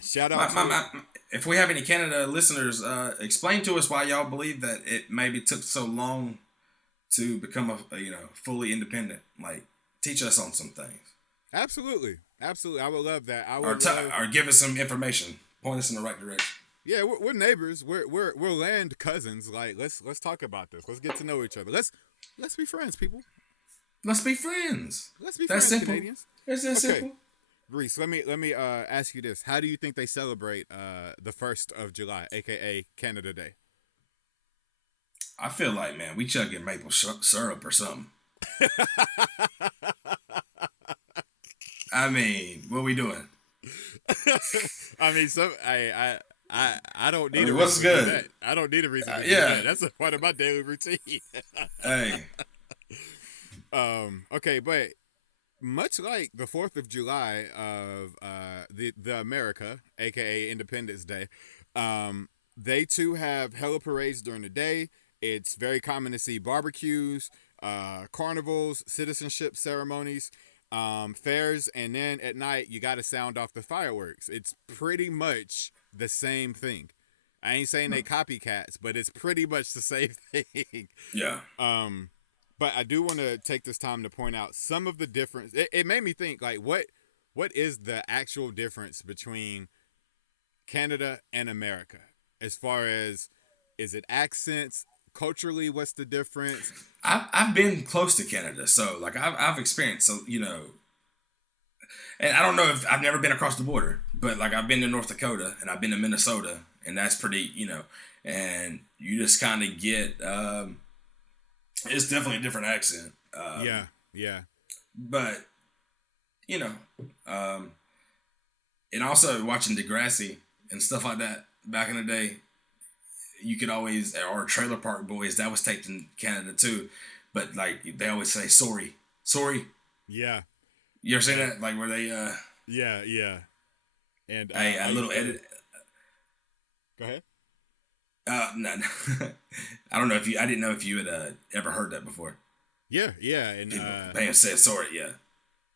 shout out My, my, to my, if we have any Canada listeners, explain to us why y'all believe that it maybe took so long to become a fully independent. Like, teach us on some things, absolutely, absolutely. I would love that. I or would love. or give us some information, point us in the right direction. Yeah, we're neighbors. We're land cousins. Like let's talk about this. Let's get to know each other. Let's be friends, people. Let's be friends. Let's be That's friends, simple. Canadians. It's that Okay, simple. Reese. Let me ask you this. How do you think they celebrate the 1st of July, aka Canada Day? I feel like, man, we chugging maple syrup or something. I mean, what we doing? I mean, so I don't I need a mean, reason what's to do good? that. I don't need a reason to do Yeah. that. That's a part of my daily routine. Hey, Okay, but much like the 4th of July of the America, aka Independence Day, they too have hella parades during the day. It's very common to see barbecues, carnivals, citizenship ceremonies, fairs, and then at night you got to sound off the fireworks. It's pretty much the same thing. I ain't saying they copycats, but it's pretty much the same thing. yeah. Um, but I do want to take this time to point out some of the difference. It made me think like what is the actual difference between Canada and America as far as is it accents culturally? What's the difference? I've been close to Canada, so like I've experienced, so and I don't know if I've never been across the border, but like I've been to North Dakota and I've been to Minnesota, and that's pretty, and you just kind of get, it's definitely a different accent. Yeah, yeah, But you know, um, and also watching Degrassi and stuff like that back in the day, you could always, or Trailer Park Boys, that was taped in Canada too, but like they always say sorry, sorry. yeah, You ever seen that? Like where they yeah, yeah. And a little edit. Go ahead. No, no. I don't know if you. I didn't know if you had ever heard that before. Yeah, yeah, and People they have said sorry. Yeah.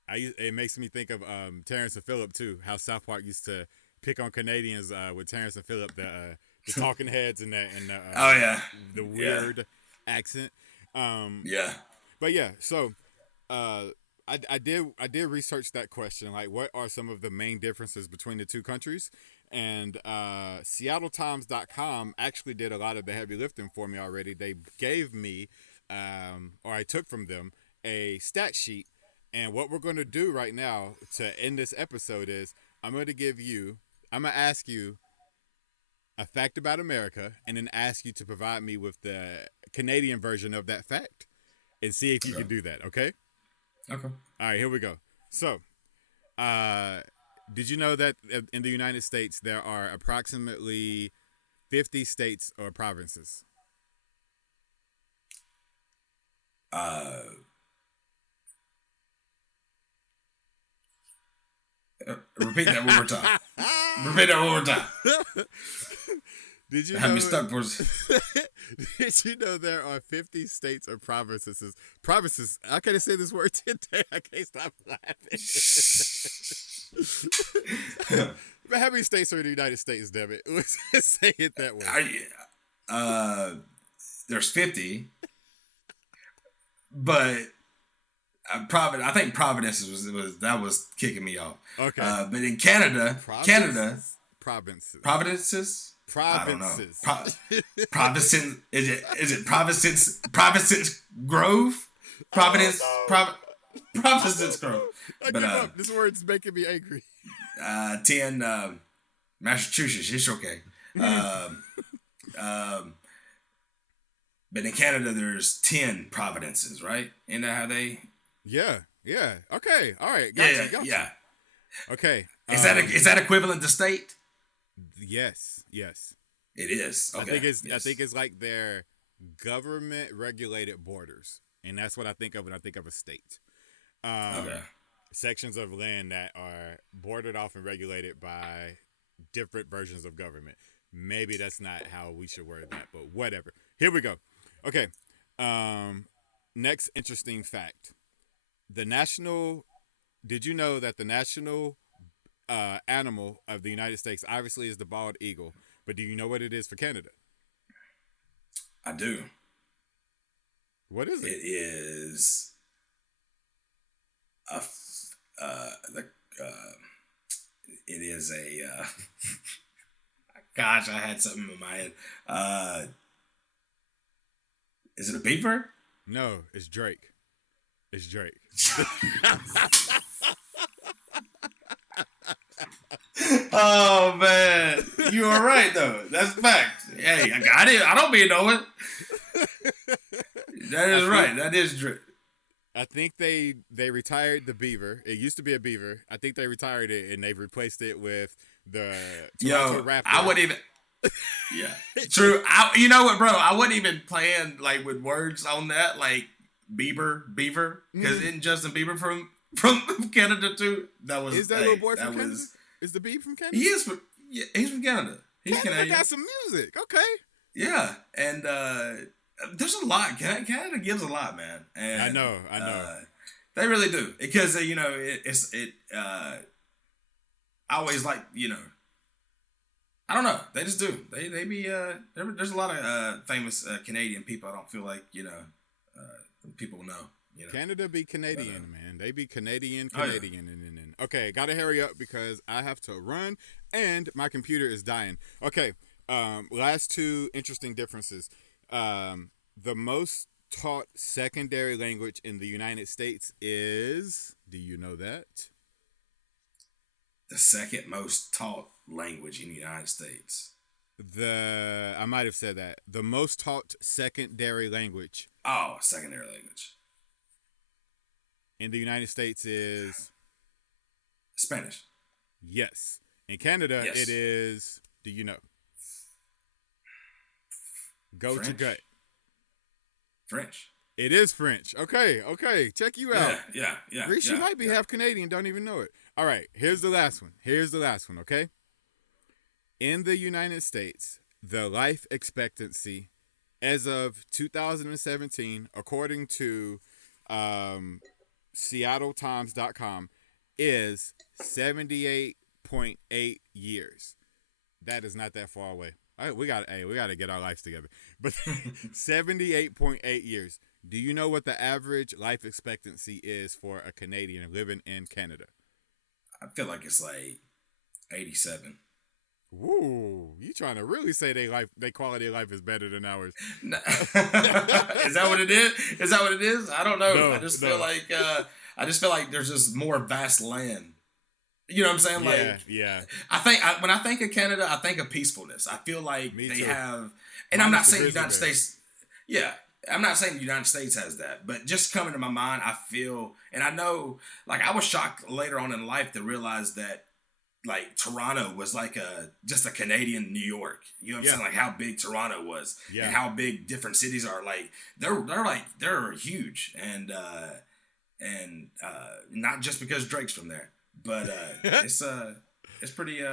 it makes me think of Terrence and Phillip too. How South Park used to pick on Canadians with Terrence and Phillip, the talking heads and Oh yeah. the Yeah. weird accent. Yeah. But yeah, so I did research that question. Like, what are some of the main differences between the two countries? And SeattleTimes.com actually did a lot of the heavy lifting for me already. They gave me, or I took from them, a stat sheet. And what we're going to do right now to end this episode is I'm going to ask you a fact about America and then ask you to provide me with the Canadian version of that fact and see if you can do that, okay? Okay. All right, here we go. So, did you know that in the United States there are approximately 50 states or provinces? Repeat that one more time. Repeat that one more time. Did you Have me know? stuck for. Did you know there are 50 states or provinces? Provinces. I can't say this word today. I can't stop laughing. But how many states are in the United States? Damn it! Let's say it that way. There's 50, but I think Providence was kicking me off. Okay. But in Canada, Provinces. Providences. I don't know. Providence. Is it Providence Grove? Providence. Providence Grove. I give up. This word's making me angry. 10 Massachusetts. It's okay. But in Canada, there's 10 provinces, right? Isn't that how they? Yeah. Okay. All right. Gotcha. Yeah. Okay. Is that equivalent to state? Yes. It is. Okay. I think it's like their government regulated borders, and that's what I think of when I think of a state. Okay. Sections of land that are bordered off and regulated by different versions of government. Maybe that's not how we should word that, but whatever. Here we go. Okay. Next interesting fact. Did you know that the national animal of the United States obviously is the bald eagle, but do you know what it is for Canada? I do. What is it? It is it is a gosh, I had something in my head. Is it a beaver? No, it's Drake. It's Drake. Oh man, you were right though. That's fact. Hey, I got it. I don't be knowing. That is right. That is Drake. I think they retired the beaver. It used to be a beaver. I think they retired it and they've replaced it with the Toronto Raptor. I wouldn't even. Yeah, true. You know what, bro? I wasn't even playing like with words on that, like beaver, because isn't Justin Bieber from Canada too? That was. Is that little boy from Canada? Is the Bieber from Canada? He is. Yeah, he's from Canada. He's Canadian. Got some music. Okay. Yeah, and there's a lot. Canada gives a lot, man. And, I know. They really do, because I always like, I don't know. They just do. They be there's a lot of famous Canadian people. I don't feel like people know. Canada be Canadian, man. They be Canadian. Oh, yeah. Okay, gotta hurry up because I have to run and my computer is dying. Okay, last two interesting differences. The most taught secondary language in the United States is, do you know that? The second most taught language in the United States. I might have said that. The most taught secondary language. Oh, secondary language. In the United States is? Spanish. Yes. In Canada, yes. It is, do you know? Go French? To gut. French. It is French. Okay. Check you out. Yeah. Reese, you might be half Canadian, don't even know it. All right, here's the last one, okay? In the United States, the life expectancy as of 2017, according to SeattleTimes.com, is 78.8 years. That is not that far away. All right, we got to get our lives together. But 78.8 years. Do you know what the average life expectancy is for a Canadian living in Canada? I feel like it's like 87. Woo, you trying to really say they quality of life is better than ours? Is that what it is? Is that what it is? I don't know. No, I just feel like there's just more vast land. You know what I'm saying? Like, yeah. When I think of Canada, I think of peacefulness. I feel like Me they too. have, and I'm not saying the United States. Yeah, I'm not saying the United States has that, but just coming to my mind, I feel, and I know, like I was shocked later on in life to realize that, like Toronto was like just a Canadian New York. You know what I'm saying? Like how big Toronto was, and how big different cities are. Like they're huge, and not just because Drake's from there, but it's pretty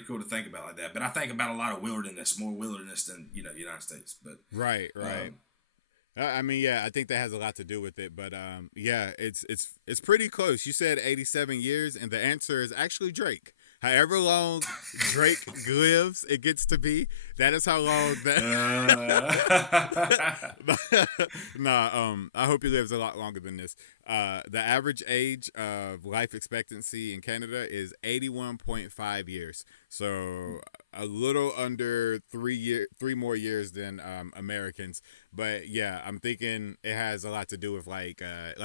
cool to think about like that. But I think about a lot of wilderness, more wilderness than United States. But right. I mean, yeah, I think that has a lot to do with it, but yeah, it's pretty close. You said 87 years, and the answer is actually Drake. However long Drake lives, it gets to be. That is how long that. I hope he lives a lot longer than this. The average age of life expectancy in Canada is 81.5 years. So a little under 3 more years than Americans. But yeah, I'm thinking it has a lot to do with like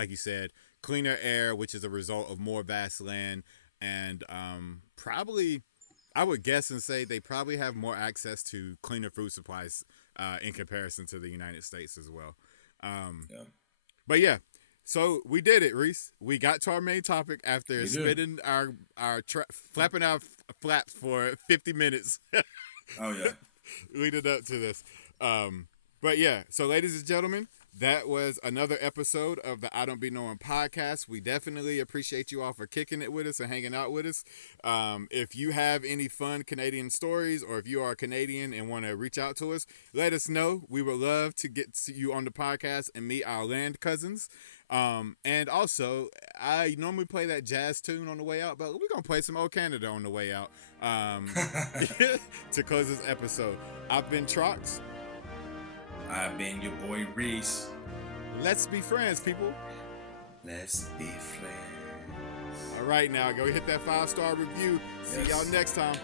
you said, cleaner air, which is a result of more vast land, and probably, I would guess and say they probably have more access to cleaner food supplies in comparison to the United States as well. But yeah, so we did it, Reese. We got to our main topic after spinning flapping our flaps for 50 minutes. Oh yeah, leading up to this. But yeah, so ladies and gentlemen, that was another episode of the I Don't Be Knowing podcast. We definitely appreciate you all for kicking it with us and hanging out with us. If you have any fun Canadian stories, or if you are Canadian and want to reach out to us, let us know. We would love to get you on the podcast and meet our land cousins. And also, I normally play that jazz tune on the way out, but we're going to play some old Canada on the way out to close this episode. I've been Trox. I've been your boy Reese. Let's be friends, people. Let's be friends. All right, now go hit that 5-star review. See y'all next time.